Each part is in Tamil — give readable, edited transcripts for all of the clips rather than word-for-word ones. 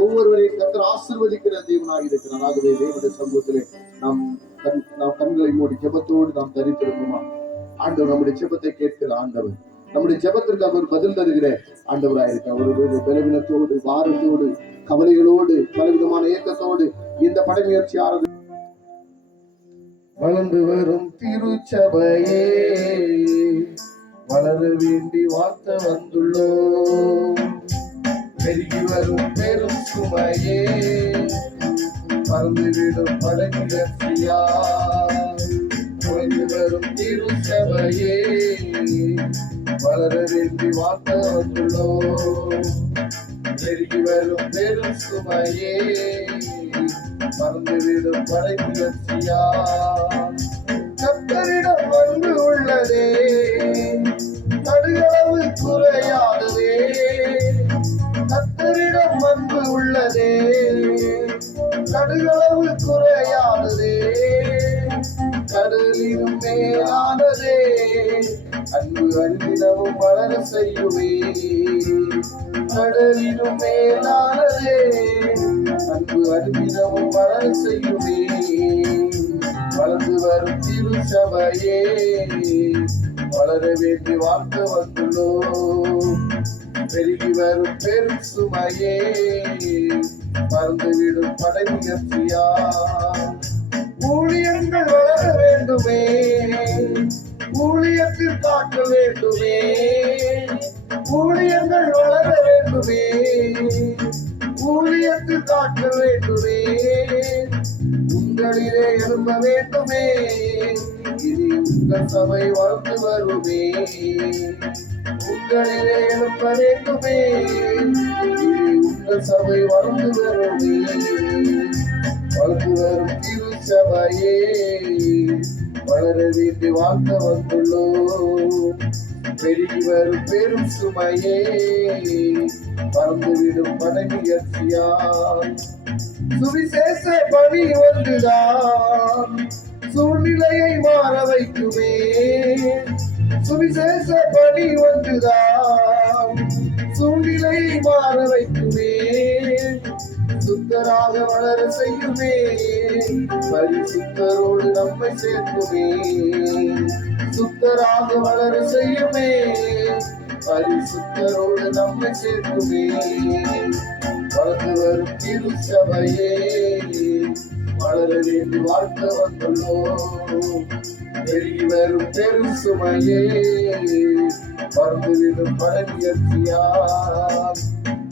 ஒவ்வொருவரையும் கர்த்தர் ஆசீர்வதிக்கிற தேவனாக இருக்கிறார். ஆகவே தேவனுடைய சமூகத்திலே நாம் கண்களை மூடி ஜெபத்தோடு நாம் தரித்திருப்போமா? ஆண்டவர் நம்முடைய ஜெபத்தை கேட்கிற ஆண்டவர், நம்முடைய ஜெபத்திற்கு அவர் பதில் தருகிற ஆண்டவராயிருக்க. ஒரு பலவீனத்தோடு, வாரத்தோடு, கவலைகளோடு, பலவிதமான ஏக்கத்தோடு இந்த படைமுயற்சி ஆரம்பி வளர்ந்து வரும் திருச்சபையே வளர வேண்டி வாழ்த்த வந்துள்ளோம். பெருகி வரும் பெரும் சுமையே பறந்துவிடும் படைமுயற்சியா குறைந்து வரும் திருச்சபையே வளர வேண்டி வாழ்த்த வந்துள்ளோம். பெருகி வரும் பெரும் சுமையே மறந்துவிடும் படைமுயற்சியா கர்த்தரிடம் அன்பு உள்ளதே கடுகளவு குறையாததே. கர்த்தரிடம் அன்பு உள்ளதே கடுகளவு குறையாததே. கடலிலும் மேலானதே அன்பு அன்பினவும் வளர செய்யுமே. கடலிலும் மேலானதே அன்பு அன்பினவும் வளர செய்யுமே. வளர்ந்து வரும் திருச்சபையே வளர வேண்டி வாழ்த்த வந்துள்ளோம். பெருகி வரும் பெரும் சுமையே மறந்துவிடும் படைமுயற்சியா ஊழியங்கள் வளர வேண்டுமே. ஊழியத்தில் காட்ட வேண்டுமே. ஊழியங்கள் வளர வேண்டுமே. ஊழியத்தில் காட்ட வேண்டுமே. உங்களிலே எழும்ப வேண்டுமே. இனி உங்கள் சபை வளர்ந்து வருமே. உங்களிலே எழும்ப வேண்டுமே. இனி உங்கள் சபை வளர்ந்து வருமே. வளர்ந்து வரும் திருச்சபையே வளர வேண்டி வாழ்த்த வந்துள்ளோம். பெருகி வரும் பெரும் சுமையே பறந்துவிடும் படைமுயற்சியா சுவிசேஷ பணி ஒன்றுதான் சூழ்நிலையை மாற வைக்குமே. சுவிசேஷ பணி ஒன்றுதான் சூழ்நிலையை மாற வைக்குமே. சுத்தராக வளர செய்யுமே. பரிசுத்தரோடு நம்மை சேர்க்குமே. சுத்தராக வளர செய்யுமே. பரிசுத்தரோடு நம்மை சேர்க்குமே. வளர்ந்து வரும் திருச்சபையே வளர வேண்டி வாழ்த்த வந்துள்ளோம். பெருகி வரும் பெரும் சுமையே மறந்துவிடும் படைமுயற்சியா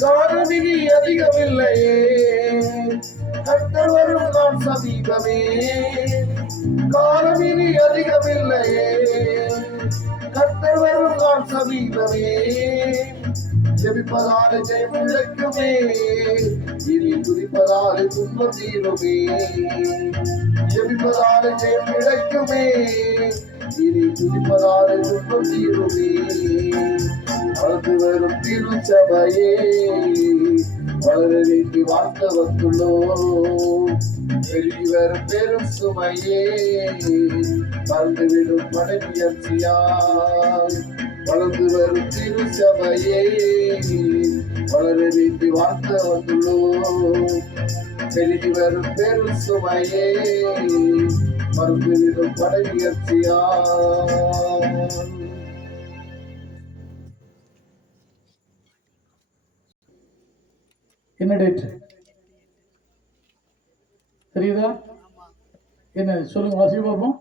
காரணி அதிகமில்லையே. கர்த்தர் வரும் நான் சமீபமே. காலமினி அதிகமில்லையே. கர்த்தர் வரும் நான் சமீபமே. ஜெபிப்பதால ஜெயம் இழைக்குமே. இனி துதிப்பதால துன்பம் தீருமே. ஜெபிப்பதால ஜெயம் இழைக்குமே. இனி துதிப்பதால துன்பம் தீருமே. வளர்ந்து வரும் திருச்சபையே வளர வேண்டி வாழ்த்த வந்துள்ளோம். பெருகி வரும் பெரும் சுமையே மறந்துவிடும் படைமுயற்சியா வளர்ந்து வரும் திருச்சபையே வளர வேண்டி வாழ்த்த வந்துள்ளோம். பெருகி வரும் பெரும் சுமையே மறந்துவிடும் படைமுயற்சியா. என்ன டேட் தெரியுதா? என்ன சொல்லுங்க, வாசி பார்ப்போம்.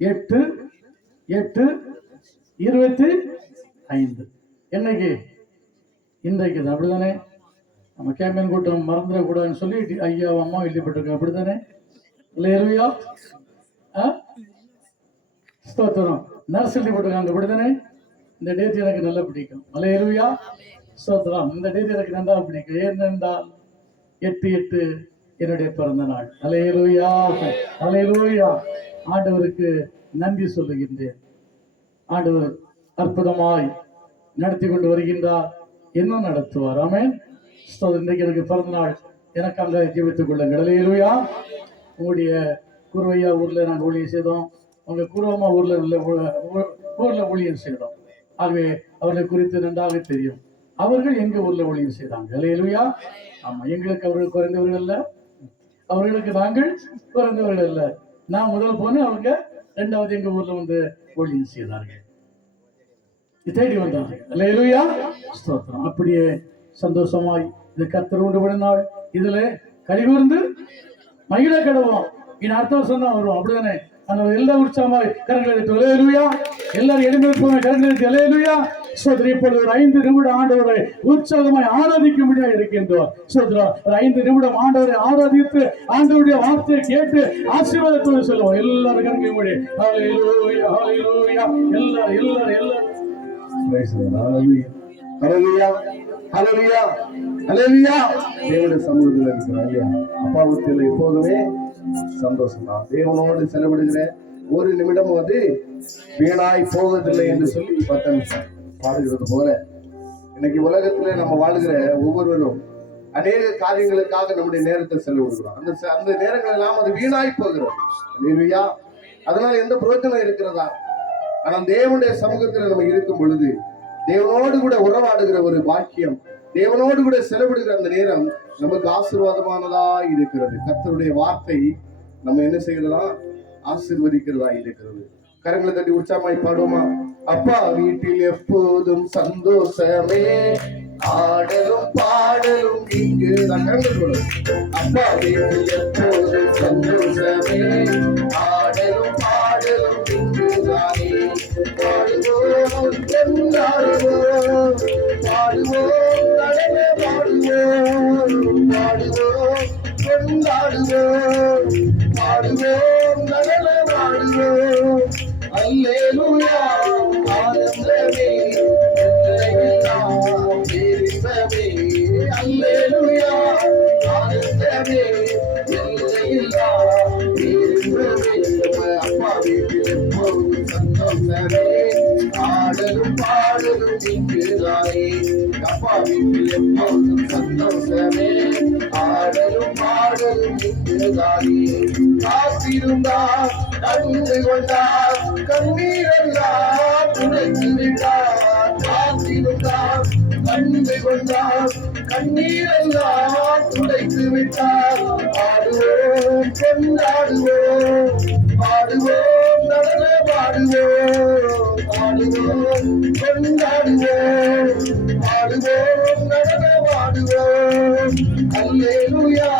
8/8/25 என்னைக்கு? இன்றைக்கு தான். அப்படித்தானே? நம்ம கேம்பெயின் கூட்டம் மறந்துடக்கூடாதுன்னு சொல்லி ஐயா அம்மா எழுதிப்பட்டிருக்கோம். அப்படித்தானே? இல்லையா? ஸ்தோத்திரம். நர்ஸ் எழுதிப்பட்டிருக்காங்க. அப்படித்தானே? இந்த டேட் எனக்கு நல்லா பிடிக்கும். அல்லேலூயா. ஸ்தோத்திரம். இந்த டேட் எனக்கு நல்லா பிடிக்கும். ஏனென்றால் 8/8 என்னுடைய பிறந்த நாள். அல்லேலூயா, அல்லேலூயா. ஆண்டவருக்கு நன்றி சொல்லுகின்றேன். ஆண்டவர் அற்புதமாய் நடத்தி கொண்டு வருகின்றார். இன்னும் நடத்துவார். ஆமென். இன்றைக்கு எனக்கு பிறந்த நாள். எனக்காக ஜெபித்துக் கொள்ளுங்கள். அல்லேலூயா. உங்களுடைய குருவையா ஊர்ல நாங்கள் ஊழியம் செய்தோம். உங்க குருவம்மா ஊர்ல ஊர்ல ஊழியம் செய்தோம். ஆகவே அவர்களை குறித்து நன்றாக தெரியும். அவர்கள் எங்க ஊர்ல ஊழியம் செய்தாங்க. அல்லேலூயா. ஆமா, எங்களுக்கு அவர்கள் குறைந்தவர்கள் அல்ல, அவர்களுக்கு நாங்கள் குறைந்தவர்கள் அல்ல. நான் முதல்ல போனேன், அவங்க இரண்டாவது எங்க ஊர்ல வந்து ஊழியம் செய்தார்கள், தேடி வந்தார்கள். அல்லேலூயா, ஸ்தோத்திரம். அப்படியே சந்தோஷமாய் இது கர்த்தர் உண்டு விடுநாள், இதுல கலிகூர்ந்து மகிழ கடவோம். இனி அடுத்த வருஷம் தான் வரும், அப்படிதானே? அந்த எல்லா உற்சாகமாய் கரங்களை எடுத்து அல்லேலூயா, எல்லாரும் எளிமையில் போன கரங்களை எடுத்து அல்லேலூயா. சோதரி இப்பொழுது ஒரு 5 நிமிடம் ஆண்டவரை உற்சாகமாய் ஆராதிக்கும்படியா இருக்கின்றோம். சோதரா, ஒரு 5 நிமிடம் ஆண்டவரை ஆராதித்து ஆண்டவருடைய வார்த்தையை கேட்டு ஆசீர்வாதத்தோடு சொல்லுவோம். எல்லாரும் கரங்களை மூடி அல்லேலூயா, அல்லேலூயா. எல்லாரும் எல்லாரும் எல்லாரும் ஹல்லேலூயா, ஹல்லேலூயா, ஹல்லேலூயா. தேவனுடைய சமூகத்தில் இருக்கிறோம் இல்லையா? அப்பாவுக்கு எப்போதுமே சந்தோஷம் தான். தேவனோடு செலவிடுகிற ஒரு நிமிடம் வந்து வீணாய் போவதில்லை என்று சொல்லி பக்தன் பாடுகிறது போல, இன்னைக்கு உலகத்துல நம்ம வாழ்கிற ஒவ்வொருவரும் அநேக காரியங்களுக்காக நம்முடைய நேரத்தை செலவிடுகிறோம். அந்த நேரங்கள் எல்லாம் அது வீணாய் போகிறோம். இல்லையா? அதனால எந்த பிரயோஜனம் இருக்கிறதா? ஆனால் தேவனுடைய சமூகத்தில் நம்ம இருக்கும் பொழுது தேவனோடு கூட உறவாடுகிற ஒரு பாக்கியம், தேவனோடு கூட செலவிடுகிற அந்த நேரம் நமக்கு ஆசீர்வாதமானதா இருக்கிறது. கர்த்தருடைய வார்த்தை நம்ம என்ன செய்யறதா? ஆசீர்வதிக்கிறதா இருக்கிறது. கரங்களை தட்டி உற்சாகமாய் பாடுவோமா? அப்பா வீட்டில் எப்போதும் சந்தோஷமே, ஆடலும் பாடலும் இங்கு கரங்கள். அப்பா வீட்டில் எப்போதும் சந்தோஷமே, ஆடலும் பாடலும் இங்குதானே. பாடுவோம் கொண்டாடுவோம், பாடுவோம் நடன பாடுவோம், பாடுவோம் கொண்டாடுவோம், பாடுவோம் நடன பாடுவோம். அல்லேலூயா, ஆனந்தமே எல்லையெல்லாம் பேரின்பமே. அல்லேலூயா, ஆனந்தமே எல்லையெல்லாம் பேரின்பமே. அப்பா வீட்டில் எப்போதும் சந்தோஷமே, ஆடலும் பாடலும் இங்குதானே. அப்பா வீட்டில் எப்போதும் சந்தோஷமே, ஆடலும் பாடலும் இங்குதானே. காத்திருந்தார், கண்டு கொண்டார், கண்ணீரெல்லாம் துடைத்து விட்டார். காத்திருந்தார், கண்டு கொண்டார், கண்ணீரெல்லாம் துடைத்து விட்டார். பாடுவோம் கொண்டாடுவோம், பாடுவோம் நடன பாடுவோம், பாடுவோம் கொண்டாடுவோம், பாடுவோம் நடன பாடுவோம். அல்லேலூயா,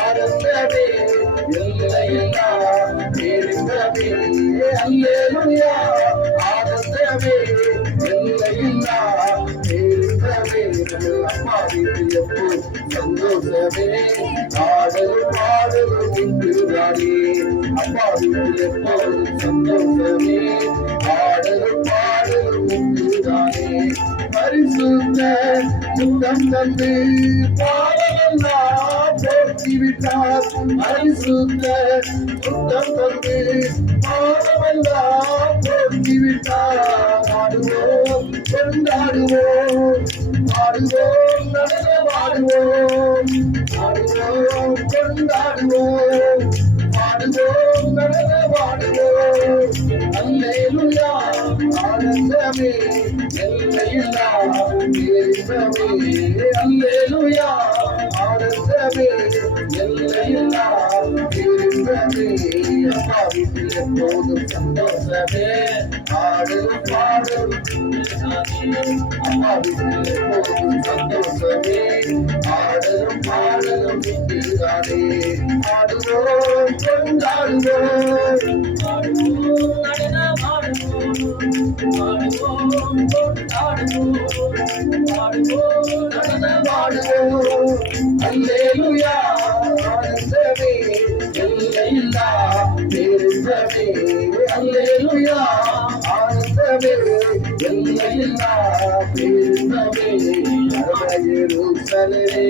ஆனந்தமே எல்லையெல்லாம் பேரின்பமே. அல்லேலூயா, ஆனந்தமே எல்லையெல்லாம் பேரின்பமே. அம்மா வீட்டில் எப்போ சந்தோஷமே, ஆடலும் பாடலும் இங்குதானே. அப்பா வீட்டில் எப்போதும் சந்தோஷமே, ஆடலும் பாடலும் இங்குதானே. பரிசுத்த முத்தம் தந்து பாவமெல்லாம் போக்கிவிட்டார். பரிசுத்த முத்தம் தந்து பாவமெல்லாம் போக்கிவிட்டார். பாடுவோம் கொண்டாடுவோம், பாடுவோம் நடன பாடுவோம், பாடுவோம் கொண்டாடுவோம், பாடுவோம் நடன பாடுவோம். அல்லேலூயா, ஆனந்தமே எல்லையெல்லாம் பேரின்பமே. அல்லேலூயா, ஆனந்தமே எல்லையெல்லாம் பேரின்பமே. அப்பா வீட்டில் எப்போதும் சந்தோஷமே, ஆடலும் பாடலும். அப்பா வீட்டில் எப்போதும் சந்தோஷமே, ஆடலும் பாடலும் இங்குதானே. ஆடுவோம் கொண்டாடுவோம், ஆடுவோம் நடன பாடுவோம், பாடுவோம் கொண்டாடுவோம், பாடுவோம் நடன பாடுவோம். அல்லேலூயா, ஆனந்தமே எல்லையெல்லாம் பேரின்பமே. அல்லேலூயா, ஆனந்தமே எல்லையெல்லாம் பேரின்பமே. எருசலேமே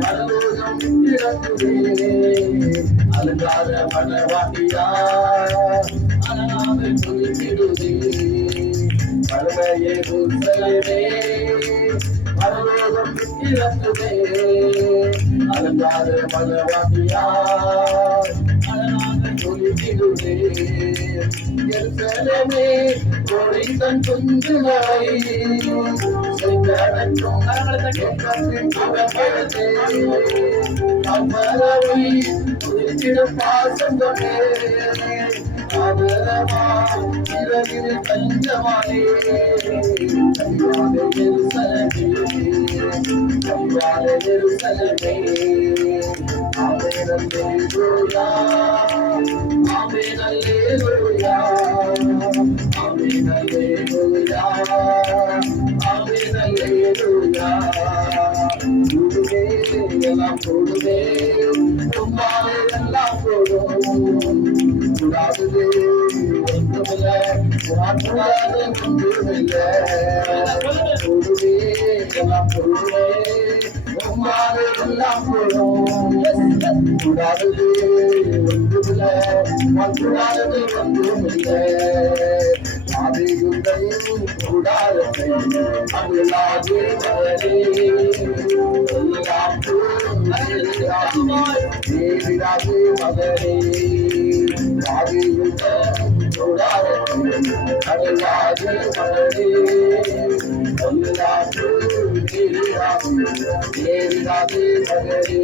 பரலோகம் திறக்குதே, அலங்கார மணவாட்டியா அனலாமல் துதித்திடுதே. எருசலேமே பரலோகம் திறக்குதே, அலங்கார மணவாட்டியா அனலாமல் ஒலித்திடுவே எருசலேமே பொழிந்தன் குஞ்சுகளை சென்றடக்கும் கரத்தின் புறப்படத்தே அவ்வளவை ஒலித்திடும் பாசங்களே அவரமா இரவில் கஞ்சமானே கஞ்சாலே எருசலேமே கஞ்சாலே எருசலேமே ஆமென் அல்லேலூயா ஆமென் அல்லேலூயா ஆமென் அல்லேலூயா ஆமென் அல்லேலூயா கூடுவே எல்லாம் கூடுவே உம்மாலே எல்லாம் கூடும் கூடாதது ஒன்றுமில்ல கூடாது ஒன்றுமில்ல கூடுவே எல்லாம் கூடுவே உம்மாலே எல்லாம் கூடும் கூடாதது ஒன்றுமில்ல கூடாதது ஒன்றுமில்ல ஆதியுந்தையும் கூடாததை அல்லாதே மகனே எல்லாம் தேவிராஜே மகனே ஆதியுந்தையும் கூடாததை அல்லாதே மகனே எல்லாம் தேவிராஜே மகனே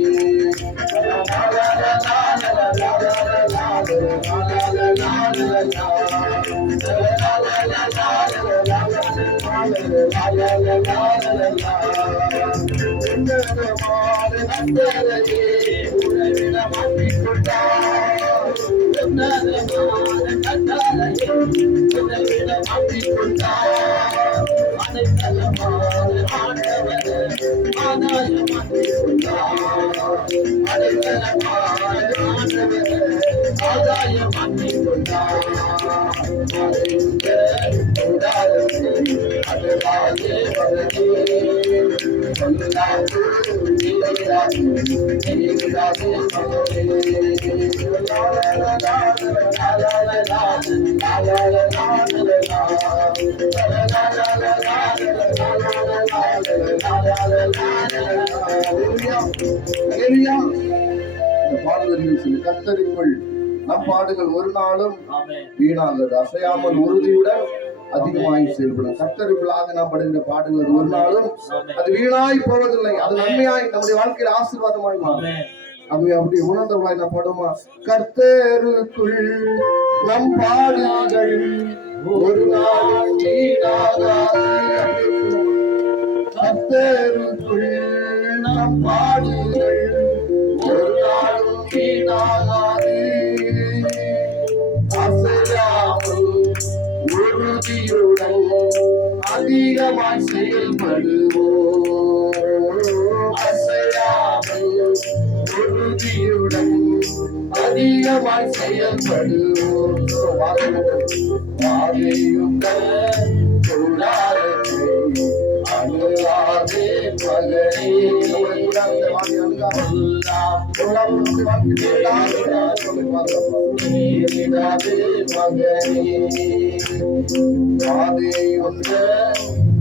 பாடல்கள் சொல்லி கர்த்தருக்குள் நம் பாடுகள் ஒரு நாளும் வீணாகாது அசையாமல் உறுதியுடன் அதிகமாய் செயல்படும் கர்த்தருக்குள்ளாக நாம் படுகிற பாடுகள் ஒரு நாளும் அது வீணாய் போவதில்லை அது நன்மையாய் நம்முடைய வாழ்க்கையில் ஆசீர்வாதமாய் மாறும் அது அப்படி உணர்ந்தவளாய் நாம் பாடுமா கர்த்தருக்குள் நம் பாடுகள் ஒரு நாளும் வீணாகாது கர்த்தருக்குள் நம் பாடுகள் ஒரு நாளும் வீணாகாது அசையாமல் உறுதியுடன் அதிகமாய் செயல்படுவோம் அசையாமல் உறுதியுடன் அதிகமாய் செயல்படுவோம் வாதையுங்கள்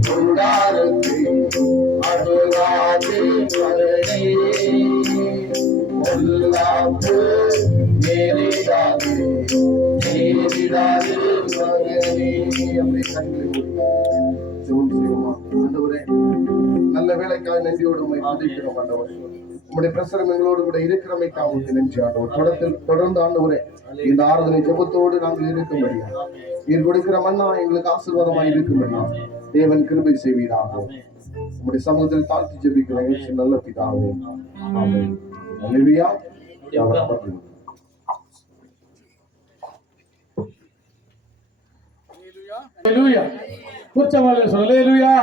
கூடாரத்தை அணுகாதே மகனே நல்ல வேலைக்காக நன்றியோடு உண்மை துதிக்கிறோம் ஆண்டவரே. உம்முடைய பிரசரம் எங்களோடு கூட இருக்கிறமைக்காக நன்றி ஆண்டவர். தொடர்ந்து ஆண்டவரே இந்த ஆராதனை ஜெபத்தோடு நாங்கள் இருக்கும்படியா நீர் கொடுக்கிற மன்னா எங்களுக்கு ஆசீர்வாதமாய் இருக்கும்படியா தேவன் கிருபை செய்வீராக. உம்முடைய சமூகத்தில் தாழ்த்தி ஜெபிக்கிறேன் நல்ல பிதாவே. ஆமென். அல்லேலூயா. ஹalleluya. உச்சமாக சொல்லுங்க ஹalleluya.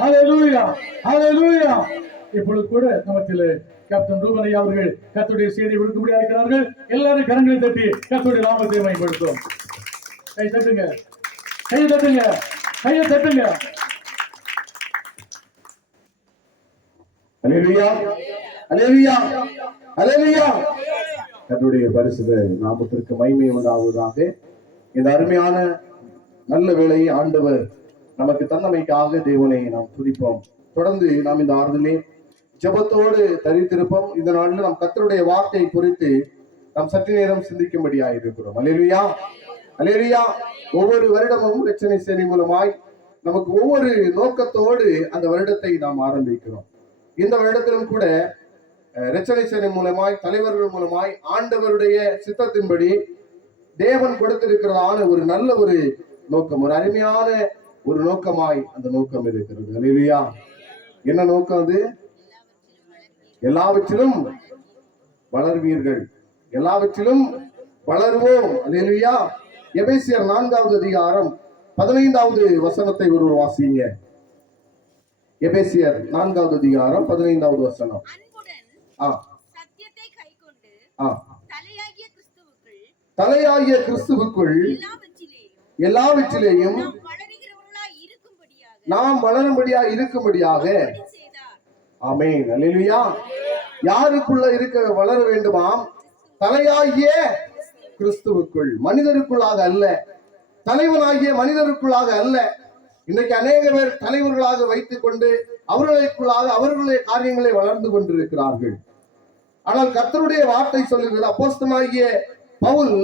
ஹalleluya. ஹalleluya. இப்பொழுது கூட நமக்கு கேப்டன் ரூபன் ஐயா அவர்கள் கர்த்தருடைய செய்தியை விடுக்கும்படியாக இருக்கிறார்கள். எல்லாரும் கரங்களை தட்டி கர்த்தருடைய நாமத்தை மகிமைப்படுத்துவோம். கை தட்டுங்க, கை தட்டுங்க, கையை தட்டுங்க. அல்லேலூயா. அல்லேலூயா. அல்லேலூயா. கர்த்தருடைய பரிசுத்த நாமத்திற்கு மகிமை உண்டாவதாக. இந்த அருமையான நல்ல வேளையை ஆண்டவர் நமக்கு தன்னமைக்காக தேவனை நாம் துதிப்போம். தொடர்ந்து நாம் இந்த ஆறுதலே ஜெபத்தோடு தரித்திருப்போம். இந்த நாளில் நாம் கர்த்தருடைய வார்த்தை குறித்து நாம் சற்று நேரம் சிந்திக்கும்படியா இருக்கிறோம். அல்லேலூயா, அல்லேலூயா. ஒவ்வொரு வருடமும் இரட்சணை சேனை மூலமாய் நமக்கு ஒவ்வொரு நோக்கத்தோடு அந்த வருடத்தை நாம் ஆரம்பிக்கிறோம். இந்த வருடத்திலும் கூட இரட்சணை சேனை மூலமாய், தலைவர்கள் மூலமாய், ஆண்டவருடைய சித்தத்தின்படி தேவன் கொடுத்திருக்கிறதான ஒரு நல்ல ஒரு நோக்கம், ஒரு அருமையான ஒரு நோக்கமாய் அந்த நோக்கம் இருக்கிறது. அல்லேலூயா. என்ன நோக்கம் அது? எல்லாவற்றிலும் வளர்வீர்கள், எல்லாவற்றிலும் வளருவோம். அல்லேலூயா. எபேசியர் 4வது அதிகாரம் 15வது வசனத்தை ஒருவர் வாசிங்க. எபேசியர் 4வது அதிகாரம் 15வது வசனம். தலையாகிய கிறிஸ்துவுக்குள் எல்லாவற்றிலேயும் நாம் வளரும்படியா இருக்கும்படியாக. ஆமென். அல்லேலூயா. யாருக்குள்ள இருக்க வளர வேண்டுமாம்? தலையாகிய கிறிஸ்துவுக்குள், மனிதருக்குள்ளாக அல்ல, தலைவனாகிய மனிதருக்குள்ளாக அல்ல. இன்னைக்கு அநேக பேர் தலைவர்களாக வைத்துக் கொண்டு அவர்களுக்குள்ளாக அவர்களுடைய காரியங்களை வளர்ந்து கொண்டிருக்கிறார்கள். ஆனால் கர்த்தருடைய வார்த்தை சொல்லுகிறது, அப்போஸ்தலனாகிய பவுல்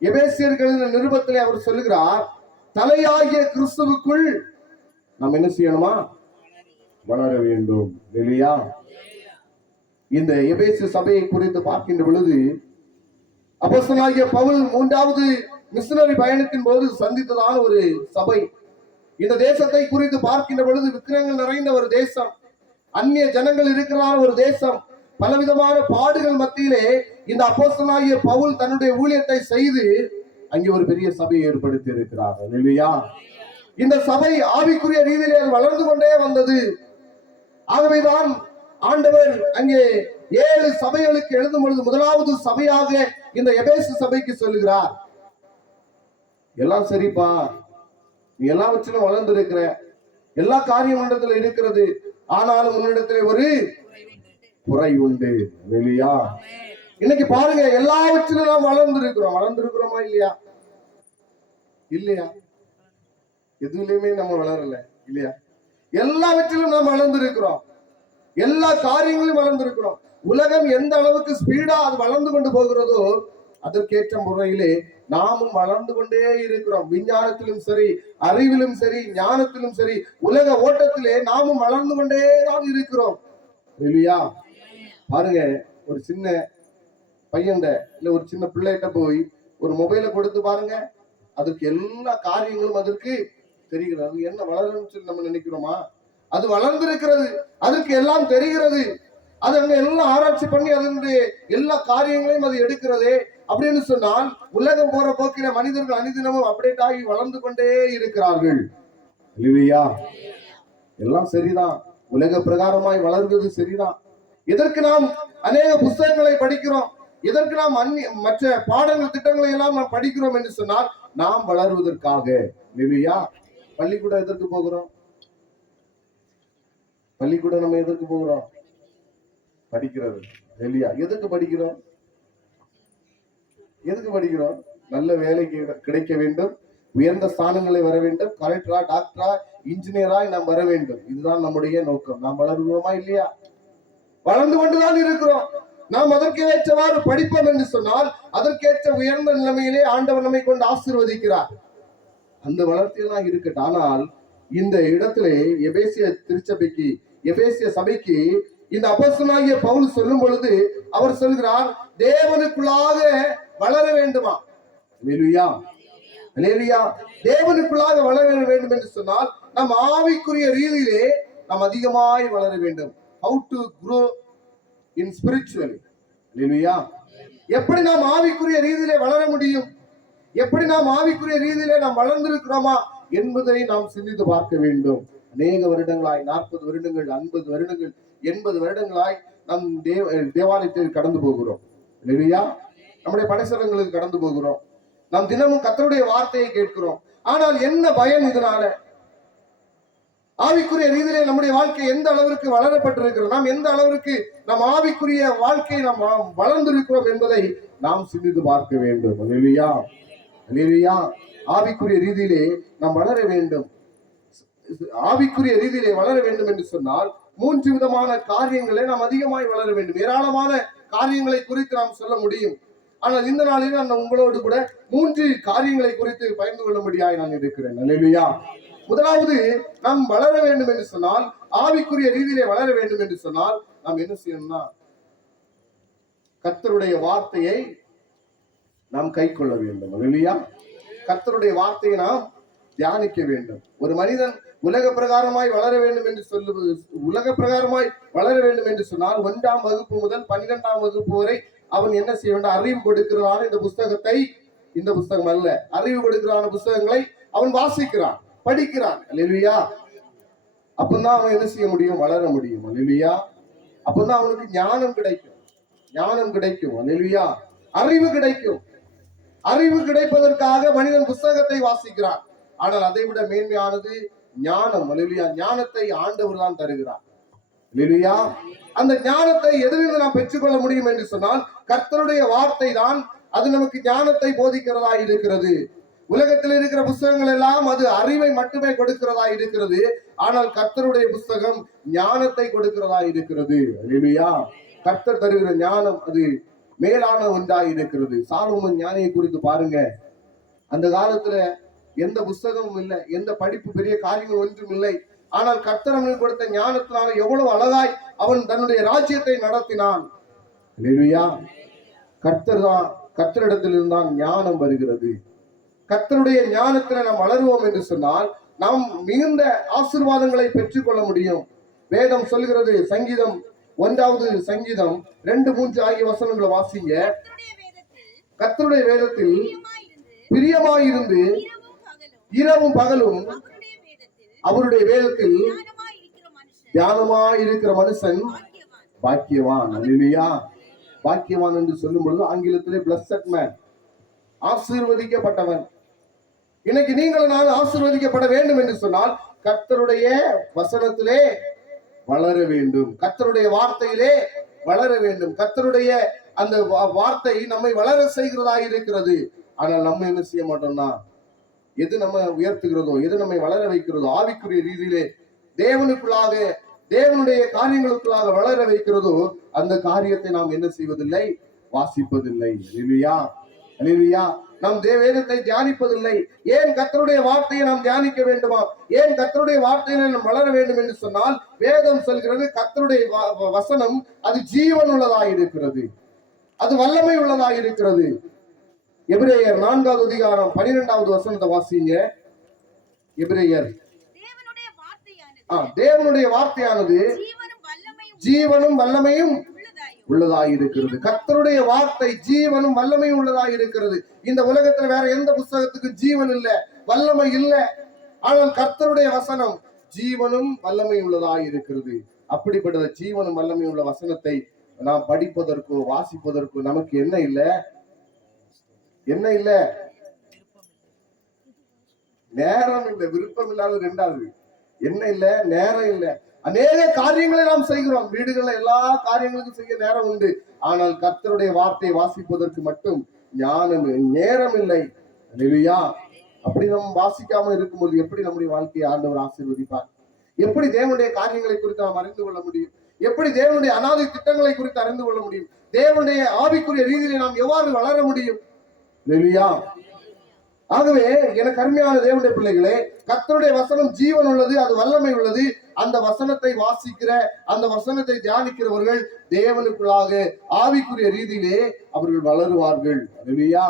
எபேசியர்களின் நிருபத்திலே அவர் சொல்லுகிறார், தலையாகிய கிறிஸ்துவுக்குள் நாம் என்ன செய்யணுமா? வளர வேண்டும். இல்லையா? இந்த எபேசு சபையை குறித்து பார்க்கின்ற பொழுது அப்போஸ்தலனாகிய பவுல் 3வது மிஷனரி பயணத்தின் போது சந்தித்ததான ஒரு சபை. இந்த தேசத்தை குறித்து பார்க்கின்ற பொழுது விக்கிரங்கள் நிறைந்த ஒரு தேசம், அந்நிய ஜனங்கள் இருக்கிற ஒரு தேசம், பலவிதமான பாடுகள் மத்தியிலே இந்த அப்போஸ்தலனாகிய பவுல் தன்னுடைய ஊழியத்தை செய்து அங்கே ஒரு பெரிய சபையை ஏற்படுத்தி இருக்கிறார். இல்லையா? இந்த சபை ஆவிக்குரிய ரீதியிலே வளர்ந்து கொண்டே வந்தது. ஆகவேதான் ஆண்டவர் அங்கே 7 சபைகளுக்கு எழுதும் பொழுது 1வது சபையாக இந்த எபேசு சபைக்கு சொல்லுகிறார், எல்லாம் சரிப்பா, நீ எல்லாவற்றிலும் வளர்ந்திருக்கிற, எல்லா காரியம் உன்னிடத்துல இருக்கிறது, ஆனாலும் உன்னிடத்திலே ஒரு குறை உண்டு. இல்லையா? இன்னைக்கு பாருங்க, எல்லாவற்றிலும் நாம் வளர்ந்திருக்கிறோமா இல்லையா? இல்லையா? எதுலையுமே நம்ம வளரல இல்லையா? எல்லாவற்றிலும் நாம் வளர்ந்திருக்கிறோம், எல்லா காரியங்களும் வளர்ந்திருக்கிறோம். உலகம் எந்த அளவுக்கு ஸ்பீடா அது வளர்ந்து கொண்டு போகிறதோ அதற்கேற்ற முறையிலே நாமும் வளர்ந்து கொண்டே இருக்கிறோம். விஞ்ஞானத்திலும் சரி, அறிவிலும் சரி, ஞானத்திலும் சரி, உலக ஓட்டத்திலே நாமும் வளர்ந்து கொண்டே தான் இருக்கிறோம். இல்லையா? பாருங்க, ஒரு சின்ன பையன் இல்ல ஒரு சின்ன பிள்ளைகிட்ட போய் ஒரு மொபைலை கொடுத்து பாருங்க, அதுக்கு எல்லா காரியங்களும் அதற்கு தெரிகிறது. என்ன வளரணும்னு சொல்லி நம்ம நினைக்கிறோமா? அது வளர்ந்திருக்கிறது, அதற்கு எல்லாம் தெரிகிறது. அது அங்க எல்லாம் ஆராய்ச்சி பண்ணி அதனுடைய எல்லா காரியங்களையும் அது எடுக்கிறதே. அப்படின்னு சொன்னால் உலகம் போற போக்கில மனிதர்கள் அனுதினமும் அப்டேட் ஆகி வளர்ந்து கொண்டே இருக்கிறார்கள். இல்லையா? எல்லாம் சரிதான், உலக பிரகாரமாய் வளர்வது சரிதான். இதற்கு நாம் அநேக புத்தகங்களை படிக்கிறோம், இதற்கு நாம் மற்ற பாடங்கள் திட்டங்களை எல்லாம் நாம் படிக்கிறோம் என்று சொன்னால் நாம் வளருவதற்காக. இல்லையா? பள்ளிக்கூடம் எதற்கு போகிறோம்? பள்ளிக்கூடம் நம்ம எதற்கு போகிறோம்? படிக்கிறது. இல்லையா? எதுக்கு படிக்கிறோம்? எதுக்கு படிக்கிறோம்? நல்ல வேலை கிடைக்க வேண்டும், உயர்ந்த ஸ்தானங்களை வர வேண்டும், கலெக்டரா, டாக்டரா, இன்ஜினியராய் நாம் வர வேண்டும். இதுதான் நம்முடைய நோக்கம். நாம் வளருவோமா இல்லையா? வளர்ந்து கொண்டுதான் இருக்கிறோம். நாம் அதற்கு ஏற்றவாறு படிப்போம் என்று சொன்னால் அதற்கேற்ற உயர்ந்த நிலைமையிலே ஆண்டவர் நம்மை கொண்டு ஆசீர்வதிக்கிறார். அந்த வளர்ச்சியெல்லாம் இருக்கட்டும். ஆனால் இந்த இடத்திலே எபேசிய திருச்சபைக்கு, எபேசிய சபைக்கு இந்த அப்போஸ்தலனாகிய பவுல் சொல்லும் பொழுது அவர் சொல்கிறார், தேவனுக்குள்ளாக வளர வேண்டுமா? அல்லேலூயா, அல்லேலூயா. தேவனுக்குள்ளாக வளர வேண்டும் என்று சொன்னால் நம் ஆவிக்குரிய ரீதியிலே நாம் அதிகமாய் வளர வேண்டும். How to grow in spiritually. அல்லேலூயா. எப்படி நாம் ஆவிக்குரிய ரீதியிலே வளர முடியும்? எப்படி நாம் ஆவிக்குரிய ரீதியிலே நாம் வளர்ந்திருக்கிறோமா என்பதை நாம் சிந்தித்து பார்க்க வேண்டும். அநேக வருடங்களாய், 40 வருடங்கள், 50 வருடங்கள், 80 வருடங்களாய் நம் தேவாலயத்தில் கடந்து போகிறோம். இல்லையா? நம்முடைய படைசலங்களுக்கு கடந்து போகிறோம். நாம் தினமும் கர்த்தருடைய வார்த்தையை கேட்கிறோம். ஆனால் என்ன பயன் இதனால? ஆவிக்குரிய ரீதியிலே நம்முடைய வாழ்க்கை எந்த அளவிற்கு வளரப்பட்டிருக்கிறோம், நாம் எந்த அளவிற்கு நம் ஆவிக்குரிய வாழ்க்கையை நாம் வளர்ந்திருக்கிறோம் என்பதை நாம் சிந்தித்து பார்க்க வேண்டும். அல்லேலூயா, அல்லேலூயா. ஆவிக்குரிய ரீதியிலே நாம் வளர வேண்டும். ஆவிக்குரிய ரீதியிலே வளர வேண்டும் என்று சொன்னால் 3 விதமான காரியங்களை நாம் அதிகமாய் வளர வேண்டும். ஏராளமான காரியங்களை குறித்து நாம் சொல்ல முடியும். ஆனால் இந்த நாளில் நான் உங்களோடு கூட 3 காரியங்களை குறித்து பகிர்ந்து கொள்ளும்படியாய் நான் இருக்கிறேன். அல்லேலூயா. முதலாவது, நாம் வளர வேண்டும் என்று சொன்னால், ஆவிக்குரிய ரீதியிலே வளர வேண்டும் என்று சொன்னால் நாம் என்ன செய்யணும்னா, கர்த்தருடைய வார்த்தையை நாம் கை கொள்ள வேண்டும். அல்லேலூயா. கர்த்தருடைய வார்த்தையை நாம் தியானிக்க வேண்டும். ஒரு மனிதன் உலக பிரகாரமாய் வளர வேண்டும் என்று சொன்னால் 1ஆம் வகுப்பு முதல் 12ஆம் வகுப்பு வரை அவன் என்ன செய்ய வேண்டும்? அறிவு கொடுக்கிறதான இந்த புஸ்தகம் அல்ல, அறிவு கொடுக்கிறதான புஸ்தகங்களை அவன் வாசிக்கிறான், படிக்கிறான். அல்லேலூயா. அப்பதான் அவன் என்ன செய்ய முடியும்? வளர முடியும். அல்லேலூயா. அப்பதான் அவனுக்கு ஞானம் கிடைக்கும். அல்லேலூயா. அறிவு கிடைக்கும். அறிவு கிடைப்பதற்காக மனிதன் புஸ்தகத்தை வாசிக்கிறான். ஆனால் அதை விட மேன்மையானது ஞானம். அல்லேலூயா. ஞானத்தை ஆண்டவர் தான் தருகிறார். அல்லேலூயா. அந்த ஞானத்தை எதிலிருந்து நாம் பெற்றுக்கொள்ள முடியும் என்று சொன்னால், கர்த்தருடைய வார்த்தை தான் அது நமக்கு ஞானத்தை போதிக்கிறதா இருக்கிறது. உலகத்தில் இருக்கிற புஸ்தகங்கள் எல்லாம் அது அறிவை மட்டுமே கொடுக்கிறதா இருக்கிறது. ஆனால் கர்த்தருடைய புஸ்தகம் ஞானத்தை கொடுக்கிறதா இருக்கிறது. அல்லேலூயா. கர்த்தர் தருகிற ஞானம் அது மேலான ஒன்றாய் இருக்கிறது. சாலோமோன் ஞானியை குறித்து பாருங்க. அந்த காலத்துல எந்த புஸ்தகமும் இல்லை, எந்த படிப்பு, பெரிய காரியங்கள் ஒன்றும் இல்லை. ஆனால் கர்த்தர் அவனுக்கு கொடுத்த ஞானத்தினால எவ்வளவு அழகாய் அவன் தன்னுடைய ராஜ்யத்தை நடத்தினான். அல்லேலூயா. கர்த்தரிடத்தில் தான் ஞானம் வருகிறது. கர்த்தருடைய ஞானத்துல நாம் வளருவோம் என்று சொன்னால் நாம் மிகுந்த ஆசீர்வாதங்களை பெற்றுக்கொள்ள முடியும். வேதம் சொல்கிறது, சங்கீதம் 1வது சங்கீதம் 2-3 ஆகிய வசனங்களை வாசிங்க. கர்த்தருடைய வேதத்தில் பிரியமாயிருந்து இரவும் பகலும் அவருடைய வேதத்தில் தியானமாயிருக்கிற மனுஷன் பாக்கியவான். அல்லேலூயா. பாக்கியவான் என்று சொல்லும் பொழுது ஆங்கிலத்திலே பிளஸட் மேன், ஆசீர்வதிக்கப்பட்டவன். இன்னைக்கு நீங்கள் நான் ஆசீர்வதிக்கப்பட வேண்டும் என்று சொன்னால் கர்த்தருடைய வசனத்திலே வளர வேண்டும், கர்த்தருடைய வார்த்தையிலே வளர வேண்டும். கர்த்தருடைய அந்த வார்த்தை நம்மை வளர செய்கிறதா இருக்கிறது. ஆனால் நம்ம என்ன செய்ய மாட்டோம்னா, எது நம்ம உயர்த்துகிறதோ, எது நம்மை வளர வைக்கிறதோ, ஆவிக்குரிய ரீதியிலே தேவனுக்குள்ளாக, தேவனுடைய காரியங்களுக்குள்ளாக வளர வைக்கிறதோ, அந்த காரியத்தை நாம் என்ன செய்வதில்லை? வாசிப்பதில்லை. அல்லேலூயா. அல்லேலூயா. நாம் வேதத்தை தியானிப்பதில்லை. ஏன் கர்த்தருடைய வார்த்தையை நாம் தியானிக்க வேண்டுமா? ஏன் கர்த்தருடைய வார்த்தையை நாம் வளர வேண்டும் என்று சொன்னால், வேதம் சொல்கிறது கர்த்தருடைய வசனம் அது ஜீவன் உள்ளதாய் இருக்கிறது, அது வல்லமை உள்ளதாய் இருக்கிறது. எபிரேயர் 4வது அதிகாரம் 12வது வசனத்தை வாசிங்க. எபிரேயர், தேவனுடைய வார்த்தையானது ஜீவனும் வல்லமையும் உள்ளதாய் இருக்கிறது. கர்த்தருடைய வார்த்தை ஜீவனும் வல்லமையும் உள்ளதாய் இருக்கிறது. இந்த உலகத்துல வேற எந்த புஸ்தகத்துக்கு ஜீவன் இல்ல, வல்லமை இல்ல. ஆனால் கர்த்தருடைய வசனம் ஜீவனும் வல்லமை உள்ளதாய் இருக்கிறது. அப்படிப்பட்ட ஜீவனும் வல்லமை உள்ள வசனத்தை நாம் படிப்பதற்கோ வாசிப்பதற்கோ நமக்கு என்ன இல்ல? நேரம் இல்லை, விருப்பம் இல்லாத. 2வது என்ன இல்ல? நேரம் இல்ல. அநேக காரியங்களை நாம் செய்கிறோம். வீடுகள்ல எல்லா காரியங்களுக்கும் செய்ய நேரம் உண்டு. ஆனால் கர்த்தருடைய வார்த்தையை வாசிப்பதற்கு மட்டும் நேரம் இல்லை. அல்லேலூயா. அப்படி நம்ம வாசிக்காம இருக்கும்போது எப்படி நம்முடைய வாழ்க்கையை ஆண்டவர் ஆசீர்வதிப்பார்? எப்படி தேவனுடைய காரியங்களை குறித்து நாம் அறிந்து கொள்ள முடியும்? எப்படி தேவனுடைய அநாதை திட்டங்களை குறித்து அறிந்து கொள்ள முடியும்? தேவனுடைய ஆவிக்குரிய ரீதியிலே நாம் எவ்வாறு வளர முடியும்? அல்லேலூயா. ஆகவே எனக்கு அருமையான தேவனுடைய பிள்ளைகளே, கர்த்தருடைய வசனம் ஜீவன் உள்ளது, அது வல்லமை உள்ளது. அந்த வசனத்தை வாசிக்கிற, அந்த வசனத்தை தியானிக்கிறவர்கள் தேவனுக்குள்ளாக ஆவிக்குரிய ரீதியிலே அவர்கள் வளருவார்கள். அல்லேலூயா.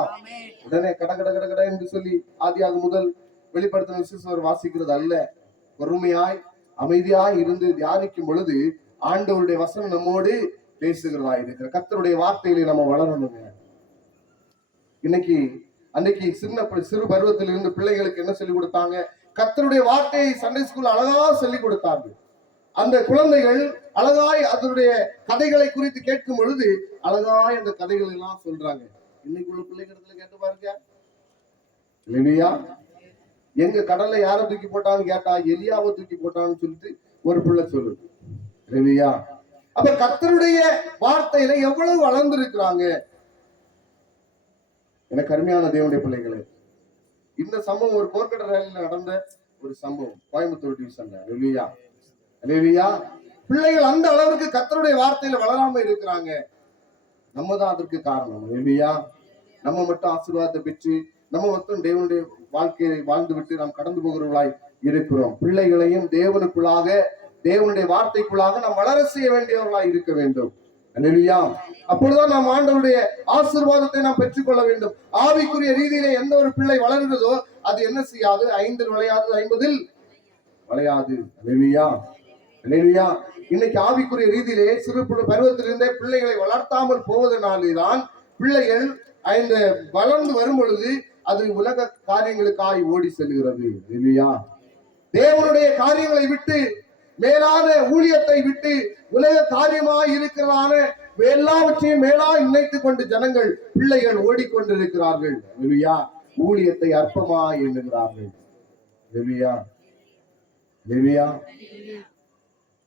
உடனே கட என்று சொல்லி ஆதியாகமம் முதல் வெளிப்படுத்தின விசேஷம் வாசிக்கிறது அல்ல. பொறுமையாய் அமைதியாய் இருந்து தியானிக்கும் பொழுது ஆண்டவருடைய வசனம் நம்மோடு பேசுகிறதா இருக்கிற கர்த்தருடைய வார்த்தைகளை நம்ம வளரணுங்க. அன்னைக்கு சிறு பருவத்திலிருந்து பிள்ளைகளுக்கு என்ன சொல்லிக் கொடுத்தாங்க? கர்த்தருடைய வார்த்தையை சண்டே ஸ்கூல் அழகா சொல்லிக் கொடுத்தார்கள். அந்த குழந்தைகள் அழகாய் அதனுடைய கதைகளை குறித்து கேட்கும் பொழுது அழகாய் அந்த கதைகள் எல்லாம் சொல்றாங்க. இன்னைக்கு உள்ள பிள்ளைகளிடத்துல கேட்டு பாருங்க. இல்லையா? எங்க கடல்ல யாரை தூக்கி போட்டான்னு கேட்டா எலியாவை தூக்கி போட்டான்னு சொல்லிட்டு ஒரு பிள்ளை சொல்லுது. இல்லையா? அப்ப கர்த்தருடைய வார்த்தையில எவ்வளவு வளர்ந்திருக்கிறாங்க. எனக்கு அருமையான தேவனுடைய பிள்ளைகளே, இந்த சம்பவம் ஒரு போர்க்கடை ரயிலில் நடந்த ஒரு சம்பவம், கோயம்புத்தூர் டிவிஷன்ல. இல்லையா? இல்லையா? பிள்ளைகள் அந்த அளவுக்கு கர்த்தருடைய வார்த்தையில வளராம இருக்கிறாங்க. நம்ம தான் அதற்கு காரணம். இல்லையா? நம்ம மட்டும் ஆசீர்வாதத்தை பெற்று நம்ம மட்டும் தேவனுடைய வாழ்க்கையை வாழ்ந்து விட்டு நாம் கடந்து போகிறவர்களாய் இருக்கிறோம். பிள்ளைகளையும் தேவனுக்குள்ளாக, தேவனுடைய வார்த்தைக்குள்ளாக நாம் வளர செய்ய வேண்டியவர்களாய் இருக்க வேண்டும். அல்லேலூயா. அப்பொழுதுதான் நாம் ஆண்டவருடைய ஆசீர்வாதத்தை நாம் பெற்றுக்கொள்ள வேண்டும். ஆவிக்குரிய ரீதியிலே எந்த ஒரு பிள்ளை வளர்கிறதோ அது என்ன செய்யாது? 5 விளையாது, 50 விளையாது. அல்லேலூயா, அல்லேலூயா. இன்னைக்கு ஆவிக்குரிய ரீதியிலே சிறு பருவத்திலிருந்தே பிள்ளைகளை வளர்த்தாமல் போவதனாலேதான் பிள்ளைகள் இந்த வளர்ந்து வரும் பொழுது அது உலக காரியங்களுக்காய் ஓடி செல்கிறது. அல்லேலூயா. தேவனுடைய காரியங்களை விட்டு, மேலான ஊழியத்தை விட்டு, உலக காரியமாய் இருக்கிறதான எல்லாவற்றையும் மேலா நினைத்துக் கொண்டு ஜனங்கள், பிள்ளைகள் ஓடிக்கொண்டிருக்கிறார்கள். அல்லேலூயா. ஊழியத்தை அற்பமாய் எண்ணுகிறார்கள். அல்லேலூயா, அல்லேலூயா.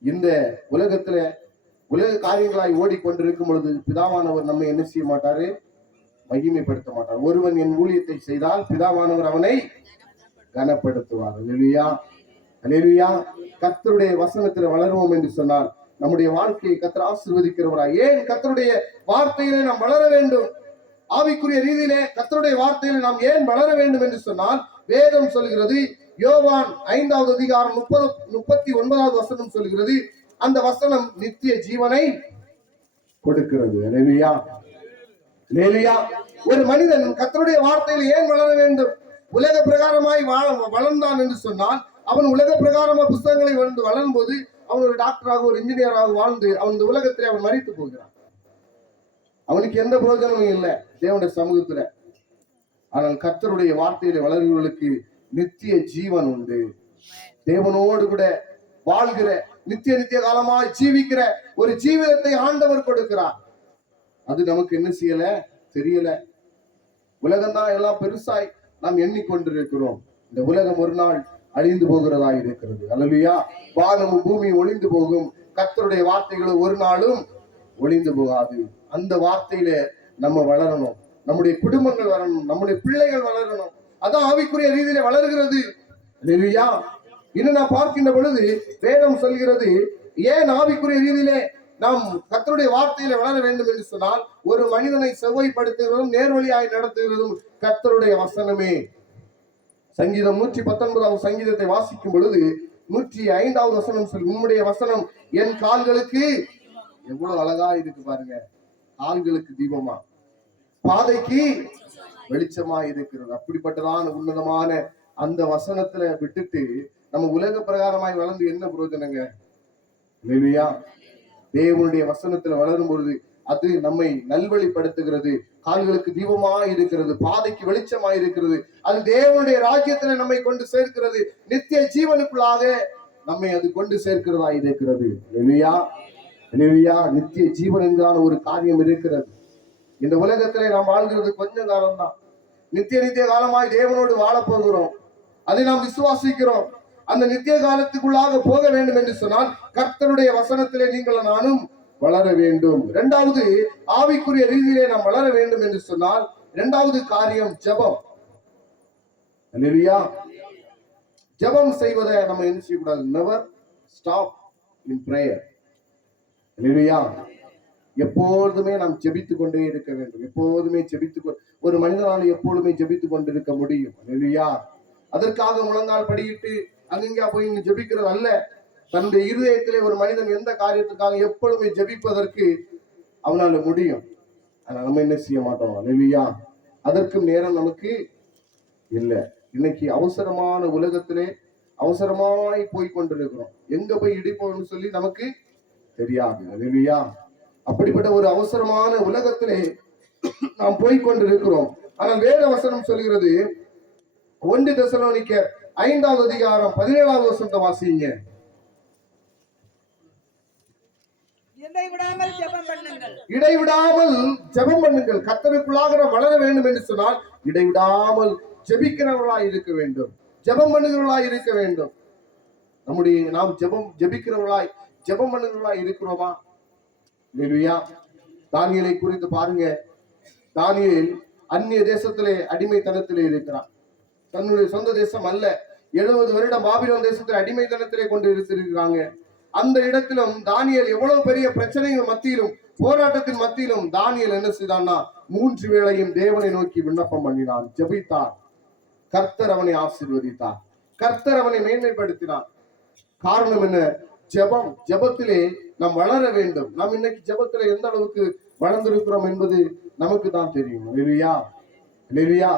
இந்த உலகத்துல உலக காரியங்களாய் ஓடிக்கொண்டிருக்கும் பொழுது பிதாவானவர் நம்மை என்ன செய்ய மாட்டாரு? மகிமைப்படுத்த மாட்டார். ஒருவன் என் ஊழியத்தை செய்தால் பிதாவானவர் அவனை கனப்படுத்துவார். அல்லேலூயா, அல்லேலூயா. கர்த்தருடைய வசனத்தில் வளருவோம் என்று சொன்னால் நம்முடைய வாழ்க்கையை கர்த்தர் ஆசீர்வதிக்கிறவராய். ஏன் கர்த்தருடைய வார்த்தையிலே நாம் வளர வேண்டும்? ஆவிக்குரிய ரீதியிலே கர்த்தருடைய வார்த்தையிலே நாம் ஏன் வளர வேண்டும் என்று சொன்னால் வேதம் சொல்கிறது. யோவான் 5வது அதிகாரம் 39வது வசனம் சொல்கிறது, அந்த வசனம் நித்திய ஜீவனை கொடுக்கிறது. அல்லேலூயா, அல்லேலூயா. ஒரு மனிதன் கர்த்தருடைய வார்த்தையில் ஏன் வளர வேண்டும்? உலக பிரகாரமாய் வளர்ந்தான் என்று சொன்னால், அவன் உலக பிரகாரமா புத்தகங்களை வளரும் போது அவன் ஒரு டாக்டராக, ஒரு இன்ஜினியராக வாழ்ந்து அவன் இந்த உலகத்திலே அவன் மரித்து போகிறான். அவனுக்கு எந்த பிரயோஜனமும் இல்லை தேவனுடைய சமூகத்துல. ஆனால் கர்த்தருடைய வார்த்தையில வளர்கிறவர்களுக்கு நித்திய ஜீவன் உண்டு. தேவனோடு கூட வாழ்கிற, நித்திய காலமாய் ஜீவிக்கிற ஒரு ஜீவிதத்தை ஆண்டவர் கொடுக்கிறார். அது நமக்கு என்ன செய்யல, தெரியல. உலகம்தான் எல்லாம் பெருசாய் நாம் எண்ணிக்கொண்டிருக்கிறோம். இந்த உலகம் ஒரு நாள் அழிந்து போகிறதா இருக்கிறது. அல்லேலூயா. வானமும் பூமி ஒளிந்து போகும், கர்த்தருடைய வார்த்தைகளும் ஒரு நாளும் ஒளிந்து போகாது. அந்த வார்த்தையில நம்ம வளரணும். நம்முடைய குடும்பங்கள் வளரணும், நம்முடைய பிள்ளைகள் வளரணும். அதான் ஆவிக்குரிய ரீதியில வளர்கிறது. அல்லேலூயா. இன்னும் நான் பார்க்கின்ற பொழுது வேதம் சொல்கிறது, ஏன் ஆவிக்குரிய ரீதியிலே நாம் கர்த்தருடைய வார்த்தையில வளர வேண்டும் என்று சொன்னால், ஒரு மனிதனை செவ்வாய்ப்படுத்துகிறதும் நேர்வழியாய் நடத்துகிறதும் கர்த்தருடைய வசனமே. சங்கீதம் 119வது சங்கீதத்தை வாசிக்கும் பொழுது 105வது வசனம் சொல்லி, உம்முடைய வசனம் என் கால்களுக்கு, எவ்வளவு அழகா இருக்கு பாருங்க, கால்களுக்கு தீபமா, பாதைக்கு வெளிச்சமா இருக்கிறது. அப்படிப்பட்டதான உன்னதமான அந்த வசனத்துல விட்டுட்டு நம்ம உலக பிரகாரமாய் வளர்ந்து என்ன பிரயோஜனங்க? அல்லேலூயா. தேவனுடைய வசனத்துல வளரும் பொழுது அது நம்மை நல்வழிப்படுத்துகிறது, கால்களுக்கு தீபமா இருக்கிறது, பாதைக்கு வெளிச்சமா இருக்கிறது. அது தேவனுடைய ராஜ்யத்துல நம்மை கொண்டு சேர்க்கிறது, நித்திய ஜீவனுக்குள்ளாக நம்மை அது கொண்டு சேர்க்கிறதா இருக்கிறது. அல்லேலூயா, அல்லேலூயா. நித்திய ஜீவன் என்கிறான ஒரு காரியம் இருக்கிறது. இந்த உலகத்திலே நாம் வாழ்கிறது கொஞ்ச காலம் தான். நித்திய காலமாய் தேவனோடு வாழ போகிறோம். அதை நாம் விசுவாசிக்கிறோம். அந்த நித்திய காலத்துக்குள்ளாக போக வேண்டும் என்று சொன்னால் கர்த்தருடைய வசனத்திலே நீங்கள் நானும் வளர வேண்டும். இரண்டாவது, ஆவிக்குரிய ரீதியிலே நாம் வளர வேண்டும் என்று சொன்னால் இரண்டாவது காரியம் ஜெபம். அல்லேலூயா. ஜெபம் செய்வதை நம்ம என்ன செய்யக்கூடாது? Never stop in prayer. Hallelujah. எப்போதுமே நாம் ஜெபித்துக் கொண்டே இருக்க வேண்டும். எப்போதுமே ஒரு மனிதனால் எப்பொழுதுமே ஜெபித்துக் கொண்டிருக்க முடியும். அல்லேலூயா. அதற்காக முழங்கால் படியிட்டு அங்கெங்கயா போய் இங்க ஜெபிக்கிறது அல்ல. தன்னுடைய இருதயத்திலே ஒரு மனிதன் எந்த காரியத்துக்காக எப்பொழுதுமே ஜெபிப்பதற்கு அவனால முடியும். ஆனா நம்ம என்ன செய்ய மாட்டோம்? அல்லேலூயா. அதற்கும் நேரம் நமக்கு இல்லை. இன்னைக்கு அவசரமான உலகத்திலே அவசரமாய் போய் கொண்டிருக்கிறோம். எங்க போய் இடிப்போம்னு சொல்லி நமக்கு தெரியாது. அல்லேலூயா. அப்படிப்பட்ட ஒரு அவசரமான உலகத்திலே நாம் போய்கொண்டிருக்கிறோம். ஆனால் வேத வசனம் சொல்கிறது, 1 தெசலோனிக்கர் 5வது அதிகாரம் 17வது வசனத்தை வாசிங்க. இடைவிடாமல் ஜெபம் பண்ணுங்கள். கர்த்தருக்குள்ளாக நாம் வளர வேண்டும் என்று சொன்னால் இடைவிடாமல் ஜெபிக்கிறவர்களாய் இருக்க வேண்டும், ஜெபம் பண்ணுகிறவர்களாய் இருக்க வேண்டும். நாம் ஜெபிக்கிறவர்களாய் ஜெபம் பண்ணுகிறவர்களாய் இருக்கிறோமா? அல்லேலூயா. தானியேலை குறித்து பாருங்க. தானியேல் அந்நிய தேசத்திலே அடிமைத்தனத்திலே இருக்கிறான். தன்னுடைய சொந்த தேசம் அல்ல, 70 வருடம் பாபிலோன் தேசத்தில் அடிமைத்தனத்திலே கொண்டு இருக்கிறாங்க. அந்த இடத்திலும் தானியேல் எவ்வளவு பெரிய பிரச்சனைகள் மத்தியிலும் போராட்டத்தின் மத்தியிலும் தானியேல் என்ன செய்தான்னா 3 வேளையும் தேவனை நோக்கி விண்ணப்பம் பண்ணினான், ஜெபித்தான். கர்த்தர் அவனை ஆசீர்வதித்தார், கர்த்தர் அவனை மேன்மைப்படுத்தினார். காரணம் என்ன? ஜெபம். ஜெபத்திலே நாம் வளர வேண்டும். நாம் இன்னைக்கு ஜெபத்திலே எந்த அளவுக்கு வளர்ந்திருக்கிறோம் என்பது நமக்கு தான் தெரியும். அல்லேலூயா, அல்லேலூயா.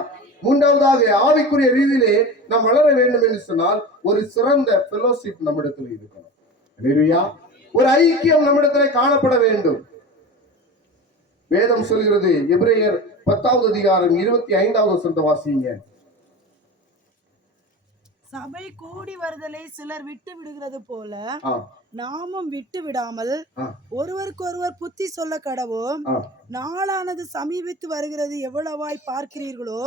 மூன்றாவதாக ஆவிக்குரிய ரீதியிலே நாம் வளர வேண்டும் என்று சொன்னால் ஒரு சிறந்த ஃபெலோஷிப் நம்மிடத்தில் இருக்கணும். அல்லேலூயா. ஒரு ஐக்கியம் நம்மிடத்தில் காணப்பட வேண்டும். வேதம் சொல்கிறது, எபிரேயர் 10வது அதிகாரம் 25வது வசனத்தை வாசிங்க. சபை கூடி வருதலை சிலர் விட்டு விடுகிறது போல நாமும் விட்டு விடாமல் ஒருவருக்கொருவர் புத்தி சொல்ல கடவோம். நாளானது சமீபித்து வருகிறது, எவ்வளவாய் பார்க்கிறீர்களோ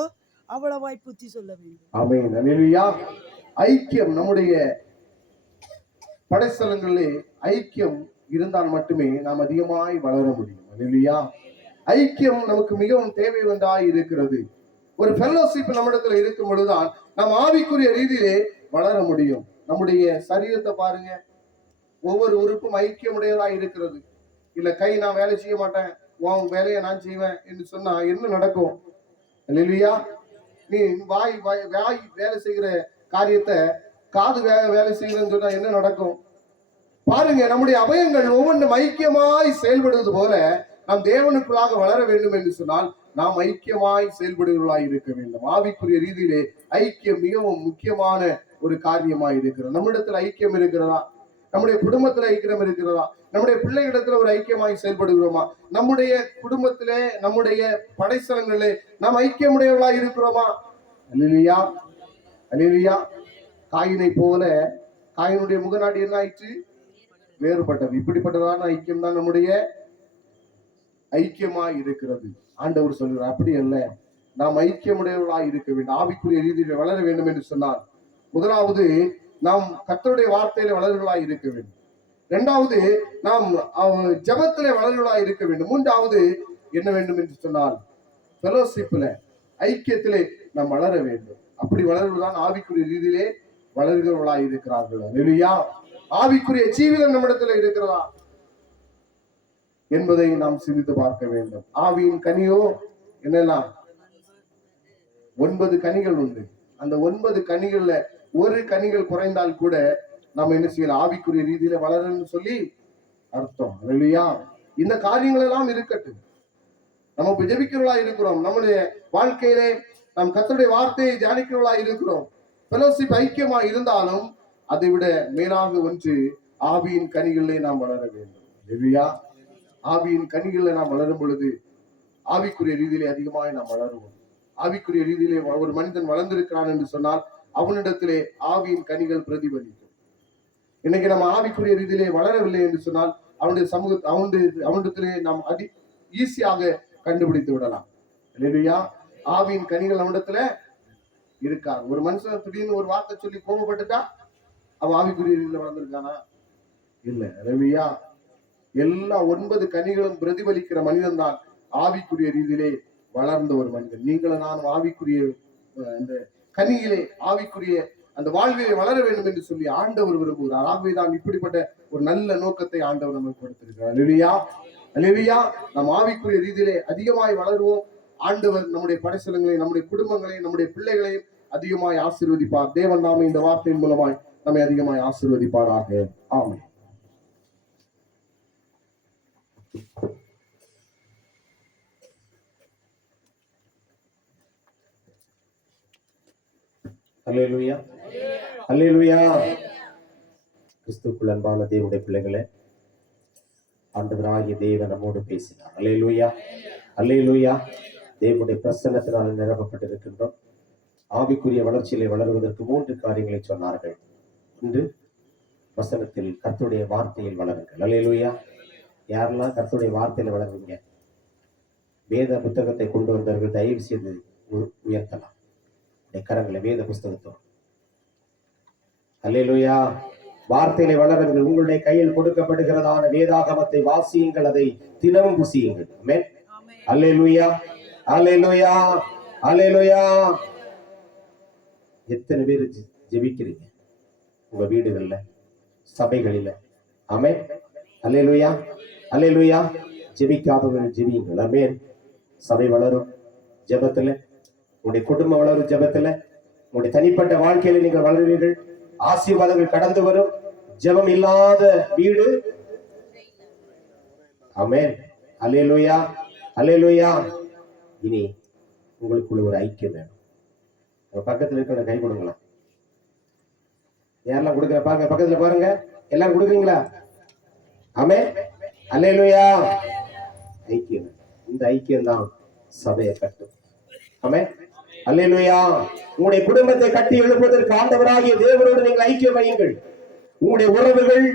அவ்வளவாய் புத்தி சொல்ல வேண்டும். ஆமென். அல்லேலூயா. ஐக்கியம் நம்முடைய படைத்தலங்களிலே ஐக்கியம் இருந்தால் மட்டுமே நாம் அதிகமாய் வளர முடியும். அல்லேலூயா. ஐக்கியம் நமக்கு மிகவும் தேவை ஒன்றாய் இருக்கிறது. ஒரு ஃபெலோஷிப் நம்மிடத்துல இருக்கும் பொழுதுதான் நாம் ஆவிக்குரிய ரீதியிலே வளர முடியும். நம்முடைய சரீரத்தை பாருங்க, ஒவ்வொரு உறுப்பும் ஐக்கியமுடையதாக இருக்கிறது. இல்ல கை நான் வேலை செய்ய மாட்டேன், உன் வேலையை நான் செய்வேன் என்று சொன்னா என்ன நடக்கும்? அல்லேலூயா. நீ வாய் வேலை செய்கிற காரியத்தை காது வேலை செய்கிறேன்னு சொன்னா என்ன நடக்கும்? பாருங்க, நம்முடைய அவயங்கள் ஒவ்வொன்றும் ஐக்கியமாய் செயல்படுவது போல நாம் தேவனுக்குள்ளாக வளர வேண்டும் என்று சொன்னால் நாம் ஐக்கியமாய் செயல்படுவர்களாய் இருக்க வேண்டும். ஆவிக்குரிய ரீதியிலே ஐக்கியம் மிகவும் முக்கியமான ஒரு காரியமாய் இருக்கிறது. நம்மிடத்தில் ஐக்கியம் இருக்கிறதா? நம்முடைய குடும்பத்துல ஐக்கியம் இருக்கிறதா? நம்முடைய பிள்ளைகளிடத்துல ஒரு ஐக்கியமாய் செயல்படுகிறோமா? நம்முடைய குடும்பத்திலே நம்முடைய படைத்தலங்களிலே நாம் ஐக்கியமுடையவர்களாய் இருக்கிறோமா? அல்லேலூயா, அல்லேலூயா. காயினை போல காயினுடைய முகநாடி என்ன ஆயிற்று? வேறுபட்டது. இப்படிப்பட்டதான ஐக்கியம் தான் நம்முடைய ஐக்கியமாய் இருக்கிறது. ஆண்டவர் சொல்கிறார், அப்படி அல்ல, நாம் ஐக்கியமுடையவர்களாய் இருக்க வேண்டும். ஆவிக்குரிய ரீதியில் வளர வேண்டும் என்று சொன்னால் முதலாவது நாம் கர்த்தருடைய வார்த்தையில வளர்களாய் இருக்க வேண்டும். இரண்டாவது நாம் ஜெபத்திலே வளர்களாய் இருக்க வேண்டும். மூன்றாவது என்ன வேண்டும் என்று சொன்னால் ஃபெலோஷிப்ல ஐக்கியத்திலே நாம் வளர வேண்டும். அப்படி வளர்வதுதான் ஆவிக்குரிய ரீதியிலே வளர்கிறவர்களாய் இருக்கிறார்கள். அல்லேலூயா. ஆவிக்குரிய ஜீவிதம் நம்மிடத்தில் இருக்கிறதா என்பதை நாம் சிந்தித்து பார்க்க வேண்டும். ஆவியின் கனியோ என்னெல்லாம்? 9 கனிகள் உண்டு. அந்த 9 கனிகள்ல ஒரு கனிகள் குறைந்தால் கூட நம்ம என்ன செய்யலாம்? ஆவிக்குரிய ரீதியில வளரன்னு சொல்லி அர்த்தம். அல்லேலூயா. இந்த காரியங்கள் எல்லாம் இருக்கட்டும். நம்ம ஜெபிக்கிறவர்களா இருக்கிறோம், நம்முடைய வாழ்க்கையிலே நாம் கர்த்தருடைய வார்த்தையை தியானிக்கிறவர்களா இருக்கிறோம். ஃபெலோஷிப் ஐக்கியமா இருந்தாலும் அதை விட மேலாக ஒன்று ஆவியின் கனிகளிலே நாம் வளர வேண்டும். அல்லேலூயா. ஆவியின் கனிகளில் நாம் வளரும் பொழுது ஆவிக்குரிய ரீதியிலே அதிகமாக நாம் வளருவோம். ஆவிக்குரிய ரீதியிலே ஒரு மனிதன் வளர்ந்திருக்கிறான் என்று சொன்னால் அவனிடத்திலே ஆவியின் கனிகள் பிரதிபலிக்கும். இன்னைக்கு நம்ம ஆவிக்குரிய ரீதியிலே வளரவில்லை என்று சொன்னால் அவனிடத்திலே நாம் ஈஸியாக கண்டுபிடித்து விடலாம். இல்லையா? ஆவியின் கனிகள் அவனிடத்துல இருக்காது. ஒரு மனுஷன் திடீர்னு ஒரு வார்த்தை சொல்லி கோபப்பட்டுட்டா அவன் ஆவிக்குரிய ரீதியில வளர்ந்திருக்கானா? இல்ல. இல்லையா? எல்லா 9 கனிகளும் பிரதிபலிக்கிற மனிதன் தான் ஆவிக்குரிய ரீதியிலே வளர்ந்த ஒரு மனிதன். நீங்களும் நான் ஆவிக்குரிய அந்த கனியிலே ஆவிக்குரிய அந்த வாழ்விலே வளர வேண்டும் என்று சொல்லி ஆண்டவர் விரும்புகிறார். ஆகவேதான் இப்படிப்பட்ட ஒரு நல்ல நோக்கத்தை ஆண்டவர் நமக்கு கொடுத்திருக்கிறார். அல்லேலூயா, அல்லேலூயா. நம் ஆவிக்குரிய ரீதியிலே அதிகமாய் வளருவோம். ஆண்டவர் நம்முடைய படைச்சலங்களை, நம்முடைய குடும்பங்களை, நம்முடைய பிள்ளைகளையும் அதிகமாய் ஆசீர்வதிப்பார். தேவன் நாம இந்த வார்த்தையின் மூலமாய் நம்மை அதிகமாய் ஆசீர்வதிப்பாராக. ஆமென். அல்லேலூயா, அல்லேலூயா. கிறிஸ்துவுக்குள் அன்பான தேவனுடைய பிள்ளைகளே, ஆண்டவராகிய தேவன் நம்மோடு பேசினார். அல்லேலூயா, அல்லேலூயா. தேவனுடைய பிரசன்னத்தினால் நிரப்பப்பட்டிருக்கின்றோம். ஆவிக்குரிய வளர்ச்சியிலே வளருவதற்கு 3 காரியங்களை சொன்னார்கள். ஒன்று, வசனத்தில் கர்த்தருடைய வார்த்தையில் வளருங்கள். அல்லேலூயா. யாரெல்லாம் கர்த்தருடைய வார்த்தையில வளருவீங்க? வேத புத்தகத்தை கொண்டு வந்தவர்கள் தயவு செய்து உயர்த்தலாம் கரங்களை, வேத புஸ்தகத்தோடு. அல்லேலூயா. வார்த்தையிலே வளருங்கள். உங்களுடைய கையில் கொடுக்கப்படுகிறதான வேதாகமத்தை வாசியுங்கள், அதை தினமும் புசியுங்கள். ஆமென். அல்லேலூயா, அல்லேலூயா, அல்லேலூயா. எத்தனை பேர் ஜெபிக்கிறீங்க உங்க வீடுகள்ல, சபைகளில? ஆமென். அல்லேலூயா, அல்லேலூயா. ஜெபிக்காதவர்கள் ஜெபியுங்கள். ஆமென். சபை வளரும் ஜெபத்துல, உங்களுடைய குடும்பம் வளரும் ஜெபத்துல, உங்களுடைய தனிப்பட்ட வாழ்க்கையில நீங்கள் வளருவீர்கள். ஆசீர்வாதங்கள் கடந்து வரும். ஜெபம் இல்லாத வீடு. ஆமென். அல்லேலூயா, அல்லேலூயா. இனி உங்களுக்குள்ள ஒரு ஐக்கியம் வேணும். உங்க பக்கத்துல இருக்கிற கை கொடுங்களா? யாரெல்லாம் கொடுக்குற பாருங்க, பக்கத்துல பாருங்க, எல்லாரும் கொடுக்குறீங்களா? ஆமென். அல்லேலூயா. ஐக்கியம், இந்த ஐக்கியம் தான் சபையை கட்டும். ஆமென். அல்லேலூயா. உங்களுடைய குடும்பத்தை கட்டி எழுப்புவதற்கு ஆண்டவராகிய தேவனோடு நீங்கள் ஐக்கியம் வையுங்கள். உங்களுடைய உறவுகள்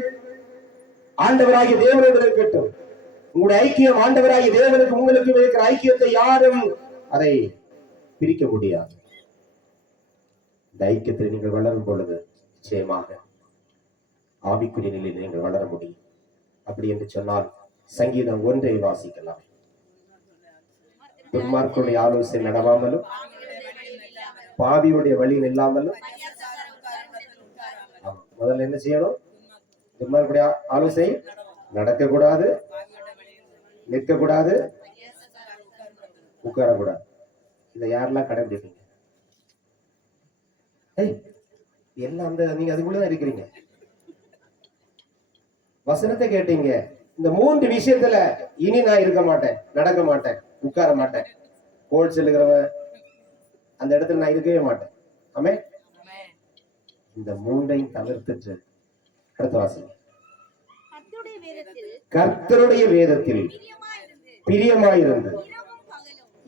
ஆண்டவராகிய தேவனோடு இருக்கட்டும். உங்களுடைய ஐக்கியம் ஆண்டவராகிய தேவனுக்கு உங்களுக்கு இருக்கிற ஐக்கியத்தை யாரும் அதை பிரிக்க முடியாது. இந்த ஐக்கியத்தில் நீங்கள் வளரும் பொழுது நிச்சயமாக ஆவிக்குரிய நிலையில் நீங்கள் வளர முடியும். அப்படி என்று சொன்னால் சங்கீதம் 1 வாசிக்கலாம். துன்மார்க்கருடைய ஆலோசனை நடவாமலும் பாவியுடைய வழி இல்லாமலும். முதல்ல என்ன செய்யணும்? துன்மார்க்கருடைய ஆலோசனை நடக்கக்கூடாது, நிற்கக்கூடாது, உட்காரக்கூடாது. இதை யாரெல்லாம் கடைபிடிப்பீங்க? எல்லாம் அந்த நீங்க அதுக்குள்ளதான் இருக்கிறீங்க. வசனத்தை கேட்டீங்க. இந்த 3 விஷயத்துல இனி நான் இருக்க மாட்டேன், நடக்க மாட்டேன், உட்கார மாட்டேன். கோல் செல்லுகிறவன் அந்த இடத்துல நான் இருக்கவே மாட்டேன். ஆமென். இந்த 3ஐயும் தவிர்த்துட்டு அடுத்த வாசிங்க. கர்த்தருடைய வேதத்தில் பிரியமாயிருந்து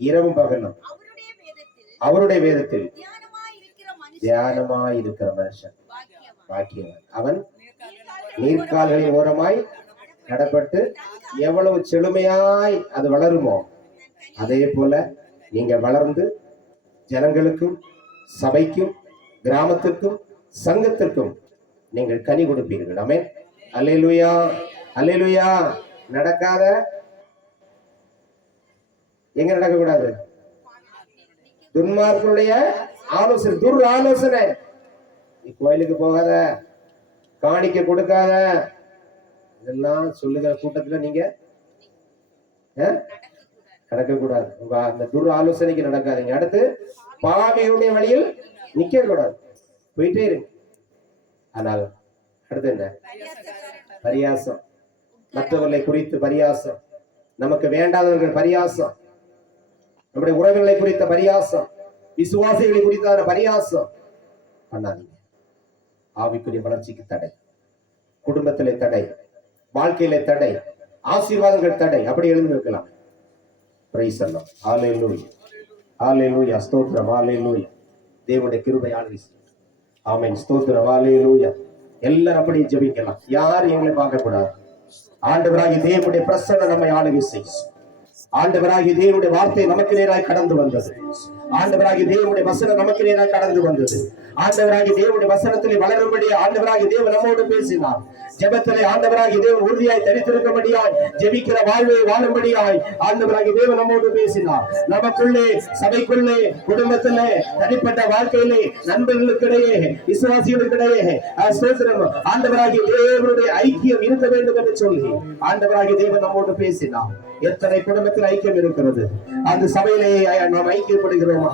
இரவும் பகலும் அவருடைய வேதத்தில் தியானமாய் இருக்கிற மனுஷன் பாக்கியவன். அவன் நீர்க்கால்களின் ஓரமாய் நடப்பட்டு எவ்வளவு செழுமையாய் அது வளருமோ அதே போல நீங்க வளர்ந்து ஜனங்களுக்கும் சபைக்கும் கிராமத்திற்கும் சங்கத்திற்கும் நீங்கள் கனி கொடுப்பீர்கள். ஆமென். அல்லேலூயா, அல்லேலூயா. நடக்காத எங்க நடக்க கூடாது? துன்மார்க்கருடைய ஆலோசனை, துர் ஆலோசனை. நீ கோயிலுக்கு போகாத, காணிக்க கொடுக்காத, இதெல்லாம் சொல்லுகிற கூட்டத்துல நீங்க நடக்க கூடாது. அந்த துர் ஆலோசனைக்கு நடக்காதீங்க. அடுத்து பாவியுடைய வழியில் நிக்க கூடாது, போயிட்டே இருங்க. ஆனால் அடுத்து என்ன? பரியாசம், மற்றவர்களை குறித்து பரியாசம், நமக்கு வேண்டாதவர்கள் பரியாசம், நம்முடைய உறவுகளை குறித்த பரியாசம், விசுவாசிகளை குறித்தான பரியாசம் பண்ணாதீங்க. ஆவிக்குரிய வளர்ச்சிக்கு தடை, குடும்பத்திலே தடை, வாழ்க்கையிலே தடை, ஆசீர்வாதங்கள் தடை. அப்படி எழுந்து வைக்கலாம். பிரைஸ் எல்லாம். ஹல்லேலூயா, ஹல்லேலூயா, ஸ்தோத்திரம், ஹல்லேலூயா. தேவனுடைய கிருபை ஆளுகை. ஆமென், ஸ்தோத்திரம், ஹல்லேலூயா. எல்லாரும் அப்படி ஜெபிக்கலாம். யாரும் எங்களை பார்க்க கூடாது. ஆண்டவராகிய தேவனுடைய பிரசன்னம் நம்மை ஆளுகை செய்யும். ஆண்டவராகிய தேவனுடைய வார்த்தை நமக்கு நேராய் கடந்து வந்தது. ஆண்டவராகிய தேவனுடைய வசனம் நமக்கு நேராய் கடந்து வந்தது. ஆண்டவராகிய தேவனுடைய வசனத்திலே வளரும்படி ஆண்டவராகிய தேவன் நம்மோடு பேசினார். ஜெபத்திலே ஆண்டவராகிய தேவன் உறுதியாய் தரித்திருக்கும்படியாய், ஜெபிக்கிற வாழ்வை வாழும்படியாய் ஆண்டவராகிய தேவன் நம்மோடு பேசினார். நமக்குள்ளே, சபைக்குள்ளே, குடும்பத்திலே, தனிப்பட்ட வாழ்க்கையிலே, நண்பர்களுக்கிடையே, விசுவாசிகளுக்கிடையே ஆண்டவராகிய தேவனுடைய ஐக்கியம் இருக்க வேண்டும் என்று சொல்லி ஆண்டவராகிய தேவன் நம்மோடு பேசினார். எத்தனை குடும்பத்தில் ஐக்கியம் இருக்கிறது? அந்த சபையிலே நாம் ஐக்கியப்படுகிறோமா?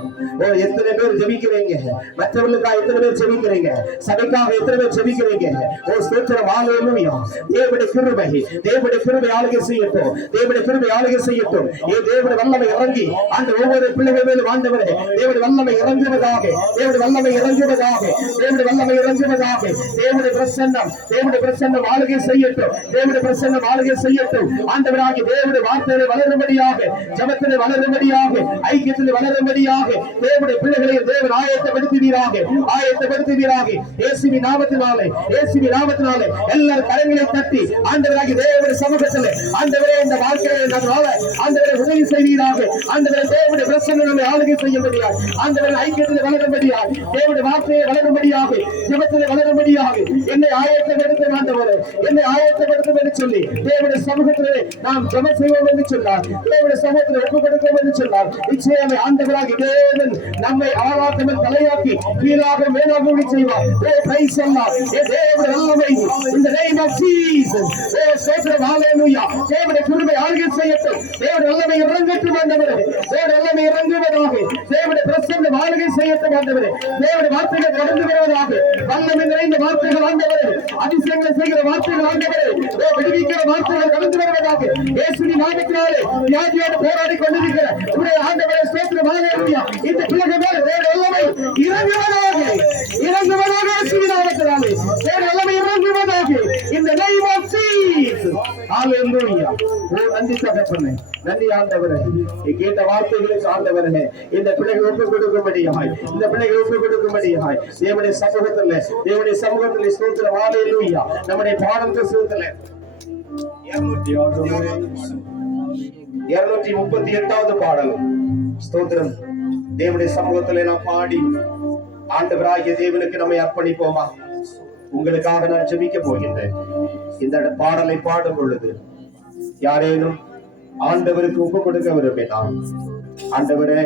எத்தனை பேர் ஜெபிக்கிறீங்க? மற்றவர்களுக்காக எத்தனை பேர் ஜெபிக்கிறீங்க? சபைக்காக எத்தனை பேர் ஜெபிக்கிறீங்க? ஓ ஸ்தோத்திரம், ஹல்லேலூயா. தேவனுடைய கிருபை, தேவனுடைய கிருபை ஆளுகை செய்யட்டும், தேவனுடைய கிருபை ஆளுகை செய்யட்டும். தேவனுடைய வல்லமை இறங்கி அந்த ஒவ்வொரு பிள்ளைகள் மேலும் ஆண்டவரே தேவனுடைய வல்லமை இறங்குவதாக, தேவனுடைய வல்லமை இறங்குவதாக, தேவனுடைய வல்லமை இறங்குவதாக. தேவனுடைய பிரசன்னம், தேவனுடைய பிரசன்னம் ஆளுகை செய்யட்டும், தேவனுடைய பிரசன்னம் ஆளுகை செய்யட்டும். ஆண்டவராகிய தேவனுடைய வார்த்தையை வளரும்படியாக, ஜபத்திலே வளரும்படியாக, ஐக்கியத்திலே வளரும்படியாக தேவனுடைய பிள்ளைகளை தேவன் ஆயத்தப்படுத்துவீராக, ஆயத்தப்படுத்துவீராக. இயேசுவின் நாமத்தினாலே, இயேசுவின் நாமத்தினாலே எல்லாரும் கரங்களை தட்டி ஆண்டவராகிய தேவனுடைய சமூகத்திலே ஆண்டவரே இந்த வாழ்க்கையை நாங்கள் ஆண்டவரை உதவி செய்வீராக. ஆண்டவரே தேவனுடைய பிரசன்னம் நம்மை ஆளுகை செய்யும்படியாக, ஆண்டவரை ஐக்கியத்திலே வளரும்படியாக, தேவனுடைய வார்த்தையை வளரும்படியாக, ஜபத்திலே வளரும்படியாக என்னை ஆயத்தப்படுத்தும் ஆண்டவரே, என்னை ஆயத்தப்படுத்தும் என்று சொல்லி தேவனுடைய சமூகத்திலே நாம் ஜெபம் செய்வோம் என்று சொன்னார். தேவனுடைய சமூகத்தில் ஒப்புக் கொடுப்போம் என்று சொன்னார். நிச்சயமே ஆண்டவராகிய தேவன் நம்மை ஆராதனை தலையாக்கி கீழாக மேலாக செய்வார். பிரைஸ் எல்லாம் தேவனுடைய வல்லமை இந்த name of Jesus. ஸ்தோத்திரம் ஹalleluya. தேவனுடைய கிருபை ஆளுகை செய்யட்டும். தேவனுடைய வல்லமை இறங்கட்டும் ஆண்டவரே. தேவனுடைய வல்லமை இறங்குவதாக. தேவனுடைய பிரசன்னம் ஆளுகை செய்யட்டும் ஆண்டவரே. தேவனுடைய வார்த்தைகள் கடந்து வருவதாக. வல்லமை நிறைந்த வார்த்தைகள் ஆண்டவரே. அதிசயங்களை செய்கிற வார்த்தைகள் ஆண்டவரே. விடுவிக்கிற வார்த்தைகள் கடந்து வருவதாக. இயேசுவின் நாமத்தினாலே வியாதியோடு போராடி கொண்டிருக்கிற உடைய ஆண்டவரே ஸ்தோத்திரம் ஹalleluya. இந்த பிள்ளைகள் மேல் தேவனுடைய வல்லமை இறங்குவதாக. இறங்குவதாக இயேசுவின் நாமத்தினாலே தேவனுடைய வல்லமை இறங்குவதாக. இந்த name of Jesus. ஹalleluya. நன்றி தகப்பனே. நன்றி ஆண்டவரே. கேட்ட வார்த்தைகளுக்கு ஆண்டவரே இந்த பிள்ளைகள் ஒப்பு கொடுக்கும்படியாய் இந்த பிள்ளைகள் ஒப்பு கொடுக்கும்படியாய் தேவனுடைய சமூகத்திலே ஸ்தோத்திரம் ஹalleluya. நம்முடைய பாடம் புத்தகத்திலே 238வது பாடல் ஸ்தோத்திரம் தேவனுடைய சமூகத்திலே நாம் பாடி ஆண்டவராகிய தேவனுக்கு நம்மை அர்ப்பணிப்போமா? உங்களுக்காக நான் ஜெபிக்க போகின்றேன். இந்த பாடலை பாடும் பொழுது யாரேனும் ஆண்டவருக்கு ஒப்பு கொடுக்க விரும்பினால், ஆண்டவரே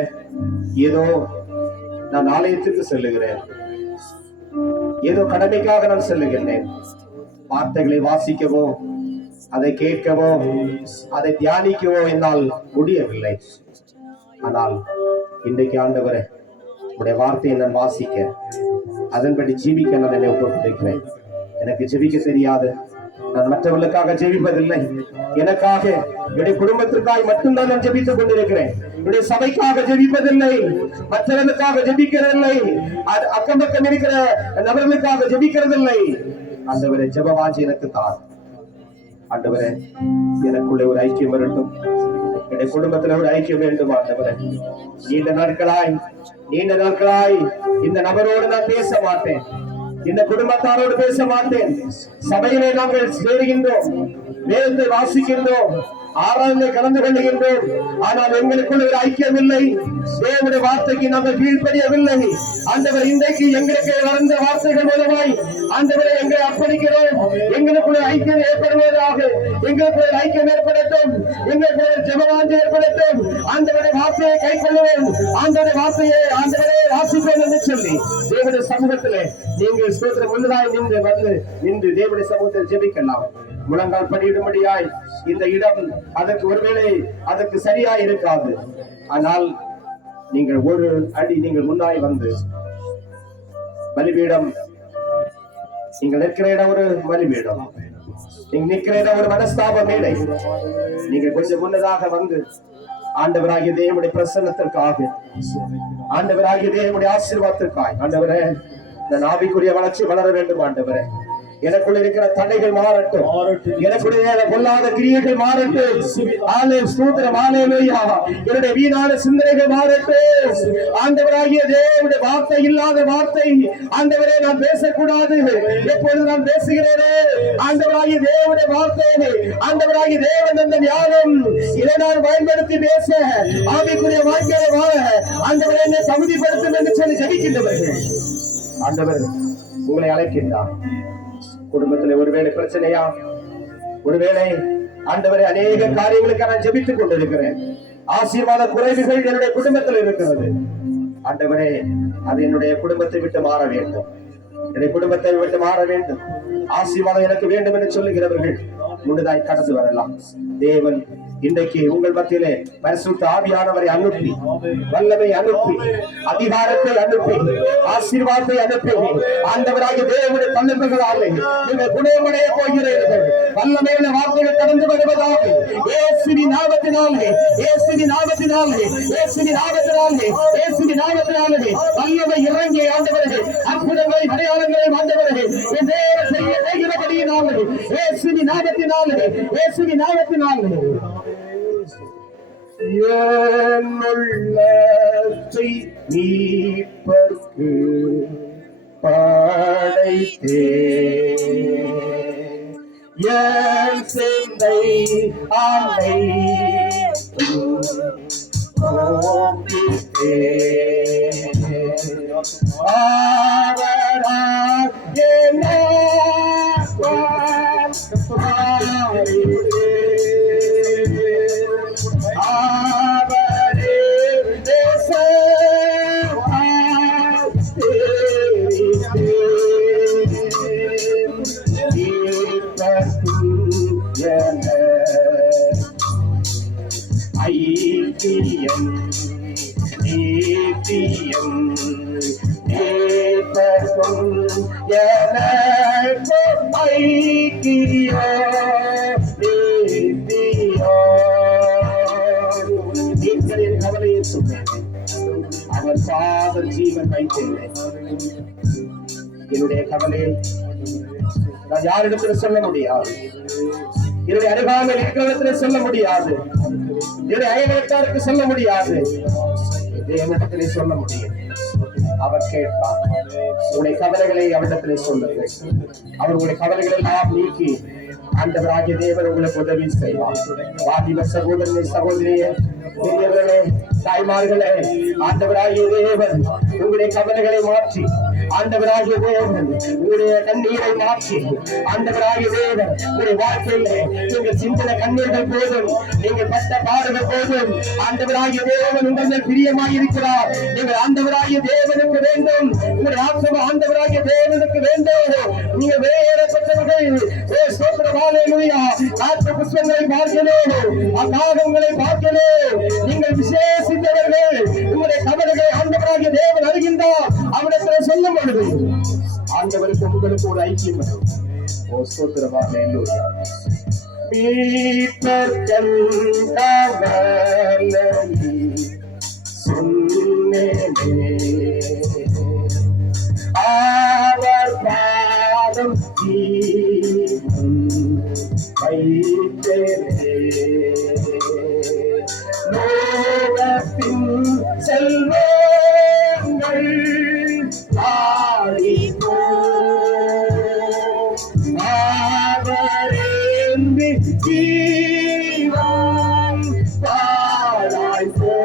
ஏதோ நான் ஆலயத்துக்கு செல்லுகிறேன், ஏதோ கடமைக்காக நான் செல்லுகின்றேன், வார்த்தைகளை வாசிக்கவோ அதை கேட்கவோ அதை தியானிக்கவோ என்னால் முடியவில்லை. ஆனால் இன்றைக்கு ஆண்டவரே உடைய வார்த்தையை நான் வாசிக்க அதன்படி ஜீவிக்க நான் என்னை ஒப்புக்கொண்டிருக்கிறேன். எனக்கு ஜெபிக்க தெரியாது. நான் மற்றவர்களுக்காக ஜெபிப்பதில்லை. எனக்காக என்னுடைய குடும்பத்திற்காக மட்டும்தான் நான் ஜெபித்துக் கொண்டிருக்கிறேன். என்னுடைய சபைக்காக ஜெபிப்பதில்லை. மற்றவர்களுக்காக ஜெபிக்கிறதில்லை. அக்கம் பக்கம் இருக்கிற நபர்களுக்காக ஜெபிக்கிறதில்லை. ஆண்டவரே ஜெப வாஞ்சி எனக்கு தான். ஆண்டவரே எனக்குள்ளே ஒரு ஐக்கியம் வரட்டும். என்னுடைய குடும்பத்துல ஒரு ஐக்கியம் வேண்டும். ஆண்டவரே நீண்ட நாட்களாய் இந்த நபரோடு நான் பேச மாட்டேன், இந்த குடும்பத்தாரோடு பேச மாட்டேன். சபையிலே நாங்கள் சேருகின்றோம், வேதத்தை வாசிக்கின்றோம், ஆராய்ந்து கலந்து கொள்ளுகின்றோம். ஆனால் எங்களுக்குள்ள ஒரு ஐக்கியம் இல்லை. தேவனுடைய வார்த்தைக்கு நாங்கள் கீழ்ப்படியவில்லை. ஆண்டவர் இன்றைக்கு எங்களுக்கு வளர்ந்த வார்த்தைகள் மூலமாய் ஆண்டவரை எங்களை அர்ப்பணிக்கிறோம். எங்களுக்குள்ள ஐக்கியம் ஏற்படுவதாக. எங்களுக்கு ஒரு ஐக்கியம் ஏற்படட்டும். எங்களுக்கு ஒரு ஜெபவாஞ்சை ஏற்படட்டும். ஆண்டவருடைய வார்த்தையை கை கொள்ளுவோம். ஆண்டவருடைய வார்த்தையை ஆண்டவரே வாசிப்போம் என்று சொல்லி தேவனுடைய சமூகத்திலே நீங்கள் ஸ்தோத்திரம் முன்னதாய் நின்று தேவனுடைய சமூகத்தில் ஜெபிக்கலாம். முழங்கால் படியிடும்படியாய் இந்த இடம் அதற்கு ஒருவேளை அதற்கு சரியாய் இருக்காது. ஆனால் நீங்கள் ஒரு அடி நீங்கள் முன்னாய் வந்து பலிபீடம், நீங்கள் நிற்கிற இடம் ஒரு பலிபீடம், நீங்க நிற்கிற இடம் ஒரு மனஸ்தாப மேடை. நீங்க கொஞ்சம் முன்னதாக வந்து ஆண்டவராகிய தேவனுடைய பிரசன்னத்திற்காக, ஆண்டவராகிய தேவனுடைய ஆசீர்வாதத்திற்காக, ஆண்டவரே நான் ஆவிக்குரிய வளர்ச்சி வளர வேண்டும். ஆண்டவரே எனக்குள்ள இருக்கிற தடைகள் மாறட்டும். எனக்குடைய பொல்லாத கிரியைகள் மாறட்டும். என்னுடைய வீணான சிந்தனைகள் மாறட்டும். ஆண்டவராகிய தேவனுடைய வார்த்தை இல்லாத வார்த்தை ஆண்டவரே நான் பேசக்கூடாது. எப்பொழுது நான் பேசுகிறேனே ஆண்டவராகிய தேவனுடைய வார்த்தை, ஆண்டவராகிய தேவன் அந்த ஞானம் இதை நான் பயன்படுத்தி பேச ஆவிக்குரிய வாழ்க்கையை வாழ ஆண்டவரை என்னை தகுதிப்படுத்தும் என்று சொல்லி ஜெபிக்கின்றவர்கள் ஆண்டவர் உங்களை அழைக்கின்றார். குடும்பத்துல ஒருவேளை பிரச்சனையா, ஒருவேளை ஆண்டவரை அநேக காரியங்களுக்கு நான் ஜெபித்துக் கொண்டிருக்கிறேன். ஆசீர்வாத குறைவுகள் என்னுடைய குடும்பத்தில் இருக்கிறது. ஆண்டவரே அது என்னுடைய குடும்பத்தை விட்டு மாற வேண்டும். என்னுடைய குடும்பத்தை விட்டு மாற வேண்டும். ஆசீர்வாதம் எனக்கு வேண்டும் என்று சொல்லுகிறவர்கள் முன்னதாய் கடந்து வரலாம். தேவன் இன்றைக்கு உங்கள் மத்தியிலே பரிசுத்த ஆவியானவரை அனுப்பி, வல்லமை அனுப்பி, அதிகாரத்தை அனுப்பி, ஆசீர்வாதத்தை அனுப்பி, ஆண்டவராகிய தேவனுடைய பல்லவங்களாலே நீங்கள் குணமடைய போகிறீர்கள். வல்லமையான வார்த்தைகள் கடந்து வருவதாக இயேசுவின் நாமத்தினாலே, இயேசுவின் நாமத்தினாலே, இயேசுவின் நாமத்தினாலே, இயேசுவின் நாமத்தினாலே வல்லமை இறங்கி ஆண்டவரே அற்புதங்களை அடையாளங்களை ஆண்டவரே என் தேவன் செய்கிறபடியினாலே இயேசுவின் நாமத்தினாலே, இயேசுவின் நாமத்தினாலே என் உள்ளத்தை மீட்பர்க்கு படைத்தே, என் சிந்தை ஆணை ஓம்பித்தே, ஆவராய் என் அவரே தேச ஐக்கியம் நீத்தியம் நேர்க்கும் எனக்கும் ஐக்கியம் நீத்தியம் கவலையை சொன்னேன் அவர் பாத ஜீவன் வைத்தேன் என்னுடைய கவலையை நான் யாரிடத்தில் சொல்ல முடியாது என்னுடைய அருகாமையில் இருக்கிறவற்றில் சொல்ல முடியாது என்னுடைய அயல்வட்டாருக்கு சொல்ல முடியாது தேவனிடத்திலே சொல்ல முடியும் அவர் கேட்பார் உங்களுடைய கவலைகளை அவரிடத்திலே சொல்லுங்கள் அவர் உங்களுடைய கவலைகளை எல்லாம் நீக்கி ஆண்டவராகிய தேவன் உங்களுக்கு உதவி செய்வார் வாலிப சகோதரனே சகோதரியே பெரியவர்களே தாய்மார்களே ஆண்டவராகிய தேவன் உங்களுடைய கவலைகளை மாற்றி ஆண்டவராகிய தேவன் உங்களுடைய கண்ணீரை மாற்றி ஆண்டவராகிய தேவன் உங்களுடைய வாழ்க்கையிலே நீங்கள் சிந்தனை கண்ணீர்கள் போதும் நீங்கள் பட்ட பாடுகள் போதும் ஆண்டவராகிய தேவன் உங்கள் பிரியமாய் இருக்கிறார் நீங்கள் ஆண்டவராகிய தேவனுக்கு வேண்டும் உங்களுடைய ஆத்மா ஆண்டவராகிய தேவனுக்கு வேண்டும் நீங்கள் வேறப்பட்டவர்கள் காற்று புஷ்பங்களை பார்க்கணும் அகாகங்களை பார்க்கணும் நீங்கள் விசேஷித்தவர்கள் உங்களுடைய கவலைகளை ஆண்டவராகிய தேவன் அறிகின்றார் அவரிடத்தில் சொல்ல முடியும் ஆண்டவருக்கு உங்களுக்கு ஒரு ஐக்கியம் வரும் ஓ ஸ்தோத்திரமாக எல்லோரும் மீட்பர்கள் கவலை சொன்னேனே அவர் பாதம் வைத்தேனே லோகத்தின் செல்வங்கள் ஆடிப்போ அவரேந்தி ஜீவன் பாழாய் போ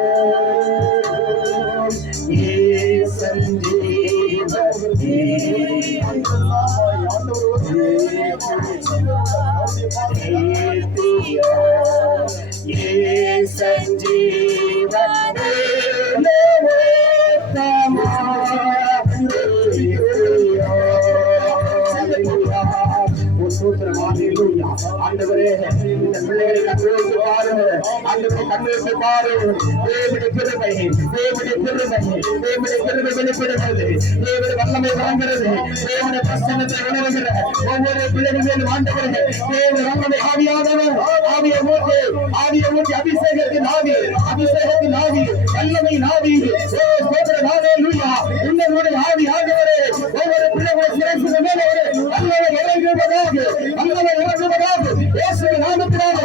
ஆண்டவரே இந்த பிள்ளைகளை கண்ணுக்கு பாருங்க ஆண்டவரை கண்ணுக்கு பாருங்க தேவனுடைய கிருபை தேவனுடைய கிருபை தேவனுடைய கிருபை வெளிப்படுகிறது தேவனுடைய வல்லமை வழங்குகிறது தேவனுடைய பிரசன்னத்தை உணர்கிற ஒவ்வொரு பிள்ளைகள் மேலும் ஆண்டவரே தேவ வல்லமை ஆவியானவர் ஆவியை ஊற்றி அபிஷேகத்தின் ஆவி வல்லமை ஆவி உன்னுடைய ஆவி ஆண்டவரே ஒவ்வொரு பிள்ளைகளை சிறப்பு மேலே வல்லமை இறங்குவதாக வல்லமை இறங்குவதாக இயேசுவின் நாமத்தினாலே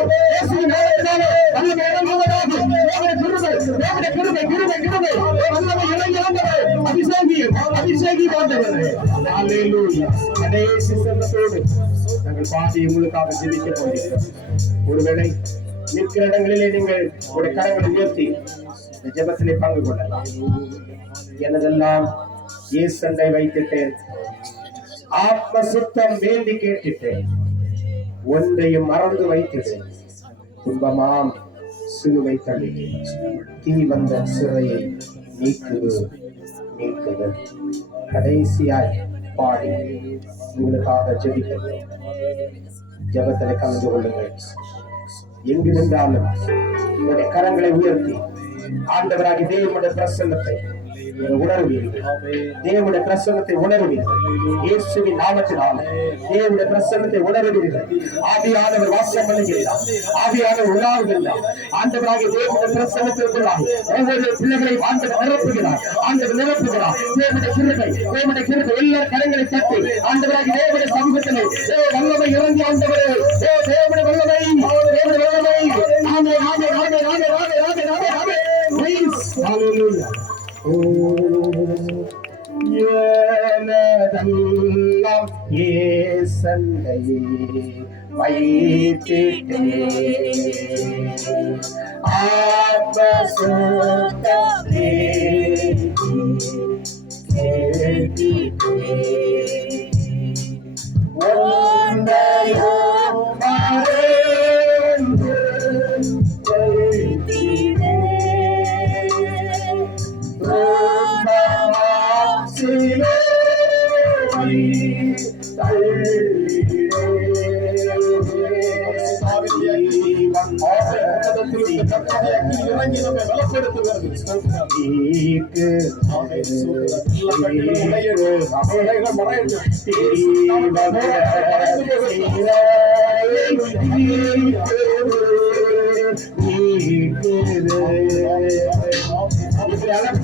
வல்லமை இறங்குவதாக தேவனுடைய கிருபை வல்லமை இறங்கி ஆண்டவரே அபிஷேகி ஆண்டவரே அல்லேலூயா கடைசி சத்தத்தோடு நாங்கள் பாடி உங்களுக்காக ஜெபிக்க போகிறோம் ஒருவேளை நிற்கிற இடங்களிலே நீங்கள் உங்களுடைய கரங்களை உயர்த்தி இந்த ஜெபத்திலே பங்கு கொள்ளலாம் எனதெல்லாம் இயேசுவை வைத்துட்டேன் ஆத்ம சுத்தம் வேண்டி கேட்டுட்டேன் ஒன்றையும் மறந்து வைத்தேன் துன்பமாம் சிலுவை தள்ளி தீ வந்த சிறையை நீக்குது கடைசியாய் பாடி உங்களுக்காக ஜெபிக்கிறேன் ஜெபத்திலே கலந்து கொள்ளுங்கள் எங்கிருந்தாலும் உங்களுடைய கரங்களை உயர்த்தி ஆண்டவராகிய தேவனுடைய பிரசன்னத்தை உணர்வீர்கள் தேவனுடைய பிரசன்னத்தை உணர்வீர்கள் இயேசுவின் நாமத்தினாலே தேவனுடைய பிரசன்னத்தை உணர்வீர்கள் ஆவியானவர் வாசம் பண்ணுகிறார் ஆவியானவர் உலாவுகிறார் ஆண்டவராகிய தேவனுடைய பிரசன்னத்திற்குள்ளாக ஒவ்வொரு பிள்ளைகளையும் ஆண்டவர் நிரப்புகிறார் தேவனுடைய கிருபை எல்லார் கரங்களை தட்டி ஆண்டவராகிய தேவனுடைய சமூகத்திலே வல்லமை இறங்கி ஆண்டவரே தேவனுடைய வல்லமை ஆமே ஹalleluya எனதெல்லாம் இயேசுவையே வைத்திட்டே ஆத்ம சுத்தமே ஒன்றையோ மறந்து தேவனுடைய அக்கினி இறங்கி நம்மை பலப்படுத்துகிறது.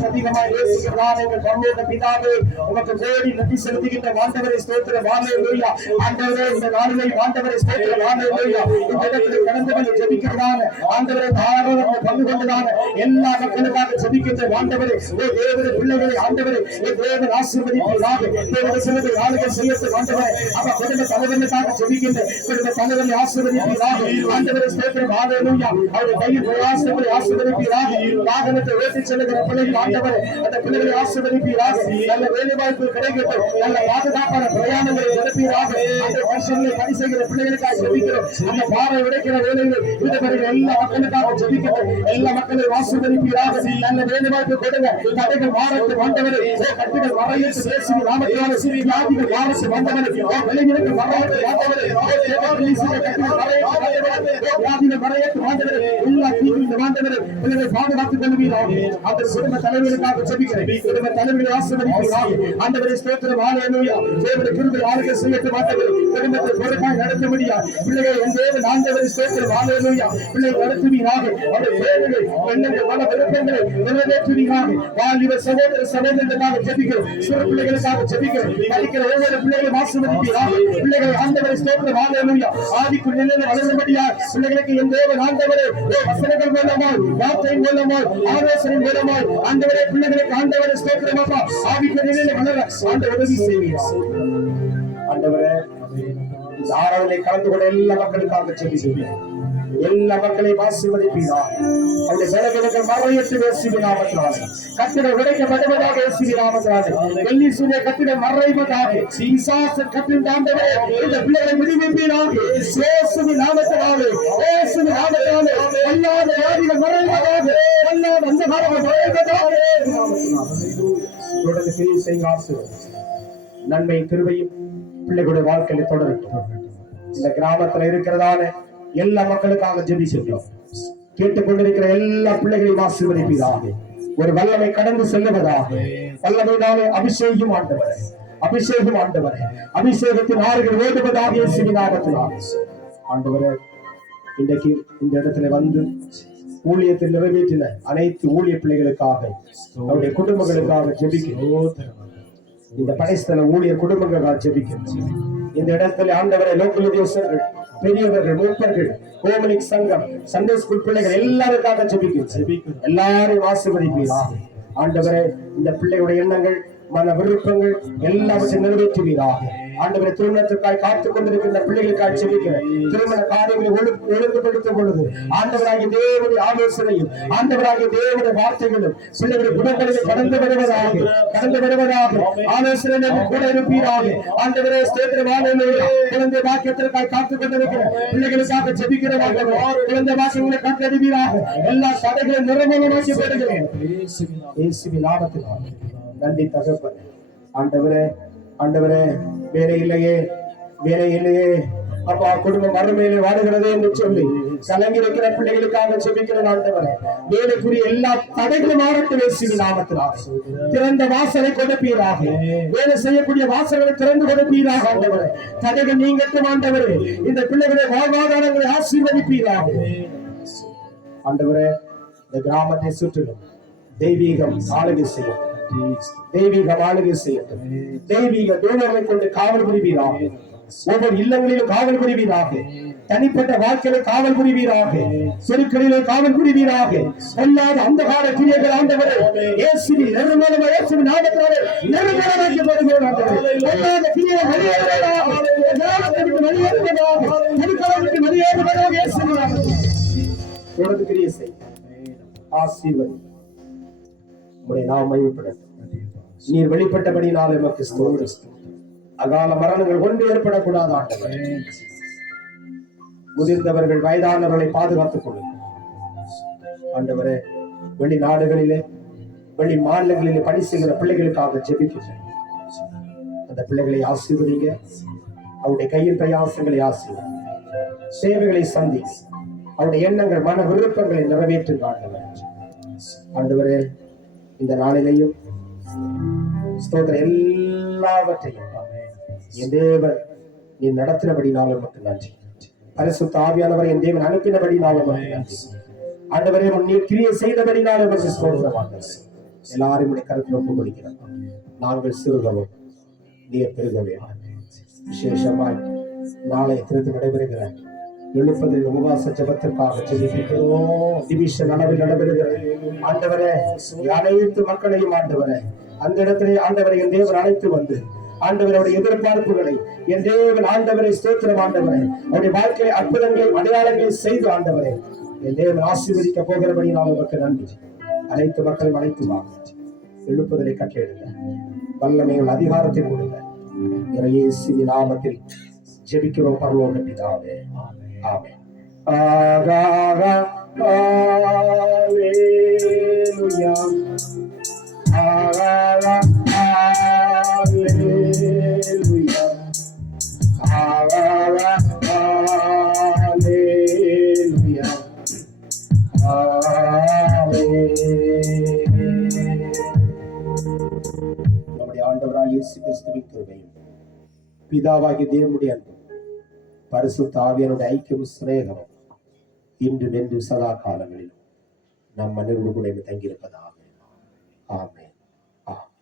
அதிகமாக யோசிக்கிறான் எங்கள் பரலோக பிதாவே, உமக்கு கோடி நன்றி செலுத்துகின்ற ஆண்டவரே ஸ்தோத்திரம். ஹல்லேலூயா. ஆண்டவரே இந்த நாளிலே ஆண்டவரே ஸ்தோத்திரம். ஹல்லேலூயா. இந்த இடத்திலே கடந்து வந்து ஜெபிக்கிறதான ஆண்டவரே தாராளமாக பங்கு கொண்டதான எல்லா மக்களுக்காக ஜெபிக்கின்ற ஆண்டவரே, தேவனுடைய பிள்ளைகளை ஆண்டவரே தேவன் ஆசீர்வதிப்பீராக. தேவனுடைய சிலதை ஆளுகள் செய்யட்டும் ஆண்டவரே. அவ குடும்ப தலைவனுக்காக ஜெபிக்கின்ற குடும்ப தலைவனை ஆசீர்வதிப்பீராக. ஆண்டவரே ஸ்தோத்திரம். ஹல்லேலூயா. அவருடைய கையில் பிரயாசங்களை ஆசீர்வதிப்பீராக. வாகனத்தை ஓட்டிச் செல்லுகிற பிள்ளைகள் ஆண்டவரே அந்த பிள்ளைகளை ஆசீர்வதிப்பீராக. நல்ல வேலை வாய்ப்பு கிடைக்கட்டும். நல்ல பாதுகாப்பான பிரயாணங்களை நடப்பீராக. அந்த வருஷங்களை பணி செய்கிற பிள்ளைகளுக்காக ஜெபிக்கிறோம். அந்த பாறை உடைக்கிற வேலையில் ஈடுபடுகிற எல்லா மக்களுக்காக ஜெபிக்கிறோம். எல்லா மக்களையும் ஆசீர்வதிப்பீராக. நல்ல வேலை வாய்ப்பு கொடுங்க. தடைகள் மாறட்டும் ஆண்டவரே. கட்டுகள் மறையிட்டு பேசுகிற நாமத்தினால வியாதிகள் மாறட்டும் ஆண்டவரே. விளைநிலங்கள் மறையட்டும் ஆண்டவரே. வியாதிகள் மறையட்டும் ஆண்டவரே. எல்லா தீங்கும் ஆண்டவரே பிள்ளைகளை பாதுகாத்துக் கொள்வீராக. அந்த குடும்ப தலைவர்களுக்காக ஜெபிக்கிறேன். குடும்ப தலைவர்களை ஆசீர்வதிப்பீராக. ஆண்டவரே ஸ்தோத்திரம். ஹல்லேலூயா. தேவனுடைய கிருபை ஆளுகை செய்யட்டும் ஆண்டவரே. குடும்பத்தை பொறுப்பாய் நடத்தும்படியா பிள்ளைகளை என் தேவன் ஆண்டவரே ஸ்தோத்திரம். ஹல்லேலூயா. பிள்ளைகளை நடத்துவீராக. அவருடைய தேவைகள் எண்ணங்கள் பல விருப்பங்களை நிறைவேற்றுவீராக. வாலிப சகோதர சகோதரர்களுக்காக ஜெபிக்கிறோம். சிறு பிள்ளைகளுக்காக ஜெபிக்கிறோம். படிக்கிற ஒவ்வொரு பிள்ளைகளையும் ஆசீர்வதிப்பீராக. பிள்ளைகளை ஆண்டவரே ஸ்தோத்திரம். ஹல்லேலூயா. ஆவிக்குள் நிலையில் வளரும்படியா பிள்ளைகளுக்கு என் தேவன் ஆண்டவரே வசனங்கள் மூலமாய் வார்த்தையின் மூலமாய் ஆலோசனை மூலமாய் ஆண்டவரே பிள்ளைகளுக்கு ஆண்டவரே ஸ்தோத்திரம். அப்பா ஆவிக்குள் நிலையில் வளர ஆண்டவரே உதவி செய்வீராக. ஆண்டவரே இந்த ஆராதனை கலந்து கொண்ட எல்லா மக்களுக்காக ஜெபிக்கிறேன். எல்லா மக்களையும் ஆசீர்வதிப்பீராக. அவருடைய பலவீனங்கள் மறையட்டு இயேசுவின் நாமத்தினாலே. கட்டிடம் உடைக்கப்படுவதாக இயேசுவின் நாமத்தினாலே. வெள்ளி சூரிய கட்டிடம் மறைவதாக. பிசாசன் கட்டிடம் ஆண்டவரே இந்த பிள்ளைகளை விடுவிப்பீராக. இயேசுவின் நாமத்தினாலே. இயேசுவின் நாமத்தினாலே. அல்லாத வியாதிகள் மறைவதாக. அல்லாத அந்தகாரங்கள் மறைவதாக. தொடர்ந்து கிரியை செய்யுங்க. ஆசீர்வாதம் நன்மை கிருபையும் பிள்ளைகளுடைய வாழ்க்கையில தொடரட்டும். இந்த கிராமத்துல இருக்கிறதான எல்லா மக்களுக்காக ஜெபிக்கிறோம். கேட்டுக்கொண்டிருக்கிற எல்லா பிள்ளைகளையும் ஆசீர்வதிப்பீராக. ஒரு வல்லமை கடந்து செல்லுவதாக. வல்லமையினாலே அபிஷேகம் ஆண்டவரே. அபிஷேகம் ஆண்டவரே. அபிஷேகத்தின் ஆறுகள் ஓடுவதாக இயேசுவின் நாமத்தினாலே. ஆண்டவரே இன்றைக்கு இந்த இடத்துல வந்து ஊழியத்தை நிறைவேற்றின அனைத்து ஊழிய பிள்ளைகளுக்காக அவருடைய குடும்பங்களுக்காக ஜெபிக்கிறோம். இந்த படைஸ்தல ஊழியர் குடும்பங்களுக்காக ஜெபிக்கிறோம். இந்த இடத்துல ஆண்டவரை லோக்கல் உத்தியோகஸ்தர்கள் பெரியவர்கள் மூப்பர்கள் கோமலிக் சங்கம் சண்டே ஸ்கூல் பிள்ளைகள் எல்லாருக்காக ஜெபிக்கிறோம். எல்லாரையும் ஆசீர்வதிப்பீராக. ஆண்டவரே இந்த பிள்ளைகளுடைய எண்ணங்கள் மன விருப்பங்கள் எல்லாவற்றையும் நிறைவேற்றுவீராக. ஆண்டவரை திருமணத்திற்காக காத்துக் கொண்டிருக்கின்ற பிள்ளைகளுக்காக ஜெபிக்கிறேன். திருமண காரியங்களை ஒழுங்குபடுத்தும் பொழுது ஆண்டவராகிய தேவனுடைய ஆலோசனையும் ஆண்டவராகிய தேவனுடைய வார்த்தைகளும் பிள்ளைகளுடைய குணங்களிலே கடந்து வருவதாக ஆலோசனை கூட இருப்பீராக. ஆண்டவரே ஸ்தோத்திரம். ஹல்லேலூயா. குழந்தை பாக்கியத்திற்காக காத்துக் கொண்டிருக்கிற பிள்ளைகளுக்காக ஜெபிக்கிறேன். குழந்தை பாக்கியங்களை கட்டடிவீராக. எல்லா தடைகளையும் நிர்மூலமாக்கி விடுகிறேன் இயேசுவின் நாமத்தினாலே. நன்றி தகப்பனே. ஆண்டவரே ஆண்டவரே வேலை இல்லையே அப்பா குடும்பம் மறுமையிலே வாடுகிறது என்று சொல்லி கலங்கி இருக்கிற பிள்ளைகளுக்காக ஜெபிக்கிறேன். ஆண்டவரே வேலைக்குரிய எல்லா தடைகளும் மாறட்டும் இயேசுவின் நாமத்தினாலே. திறந்த வாசலை கொடுப்பீராக. வேலை செய்யக்கூடிய வாசல்களை திறந்து கொடுப்பீராக. ஆண்டவரே தடைகள் நீங்கட்டும். ஆண்டவரே இந்த பிள்ளைகளுடைய வாழ்வாதாரங்களை ஆசீர்வதிப்பீராக. ஆண்டவரே இந்த கிராமத்தை சுற்றிலும் தெய்வீகம் ஆளுகை செய்யும். தெய்வீக ஆளுகை செய்யட்டும். தெய்வீக தூதர்களை கொண்டு காவல் புரிவீராக. ஒவ்வொரு இல்லங்களிலும் காவல் புரிவீராக. தனிப்பட்ட வாழ்க்கையில காவல் புரிவீராக. சொற்களிலே காவல் புரிவீராக. அல்லாத அந்தகார கிரியைகள் ஆண்டவரே இயேசுவின் நிர்மூலமாக இயேசுவின் நாமத்தினாலே நிர்மூலமாக்கி வருகிறோம். ஆண்டவரே அல்லாத கிரியைகள் வெளியேறுவதாக. ஞானத்திற்கு வெளியேறுவதாக. தனிக்கலத்துக்கு வெளியேறுவதாக இயேசுவின் நாமத்தினாலே தொடர்ந்து கிரியை செய். ஆசீர்வதி. உம்முடைய நாமம் மகிமைப்படட்டும். நீர் வெளிப்பட்டபடியினாலே உமக்கு ஸ்தோத்திரம். அகால மரணங்கள் ஒன்று ஏற்படக்கூடாது ஆண்டவரே. முதிர்ந்தவர்கள் வயதானவர்களை பாதுகாத்துக் கொள்ளுங்கள் ஆண்டவரே. வெளிநாடுகளிலே வெளி மாநிலங்களிலே பணி செய்கிற பிள்ளைகளுக்காக ஜெபிக்கிறேன். அந்த பிள்ளைகளை ஆசீர்வதிங்க. அவருடைய கையின் பிரயாசங்களை ஆசீர்வதிங்க. சேவைகளை சந்தி அவருடைய எண்ணங்கள் மன விருப்பங்களை நிறைவேற்றுங்க ஆண்டவரே. ஆண்டவரே, இந்த நாளிலேயும் ஸ்தோத்திரம் எல்லாவற்றையும் என் தேவன் நீ நடத்தினபடினாலும் மட்டும் நன்றி. பரிசுத்த ஆவியானவர் என் தேவன் அனுப்பினபடினாலும் மட்டும் நன்றி. ஆண்டவரே, நீர் கிரியை செய்தபடினாலும் மட்டும் ஸ்தோத்திரம் ஆண்டவரே. எல்லாரும் உடைய கருத்தில் ஒப்புக் கொடுக்கிறோம். நாங்கள் சிறுகவும் நீர் பெருகவே. விசேஷமாய் நாளை திறந்து நடைபெறுகிற எழுப்பதில் உபவாச ஜபத்திற்காக ஜெபிக்கிறோம். டிவிஷன் அளவில் நடைபெறுகிறது ஆண்டவரே. அனைத்து மக்களையும் ஆண்டவரே அந்த இடத்திலே ஆண்டவரை என் தேவன் அழைத்து வந்து ஆண்டவருடைய எதிர்பார்ப்புகளை என் தேவன் ஆண்டவரை ஸ்தோத்திரம் ஆண்டவரை அவருடைய வாழ்க்கையை அற்புதங்களை அடையாளங்களை செய்து ஆண்டவரை என் தேவன் ஆசீர்வதிக்க போகிறபடி நான் உங்களுக்கு நன்றி. அனைத்து மக்களையும் அழைத்து வாங்க. எழுப்புதலை கட்டளையிடுங்க. வல்லமைகள் அதிகாரத்தை கொடுங்க. இயேசுவின் நாமத்தில் ஜெபிக்கிறோம் பரலோக பிதாவே. ஆமென். ஹalleluya. ஹalleluya. நம்முடைய ஆண்டவராகிய இயேசு கிறிஸ்துவின் கிருபையும் பிதாவாகிய தேவனுடைய அன்பும் பரிசுத்த ஆவியானுடைய ஐக்கியமும் சிநேகமும் இன்றும் என்றும் சதா காலங்களிலும் நம் மனிதர்களோடு கூட தங்கியிருப்பதாக. ஆமென். ஆமென்.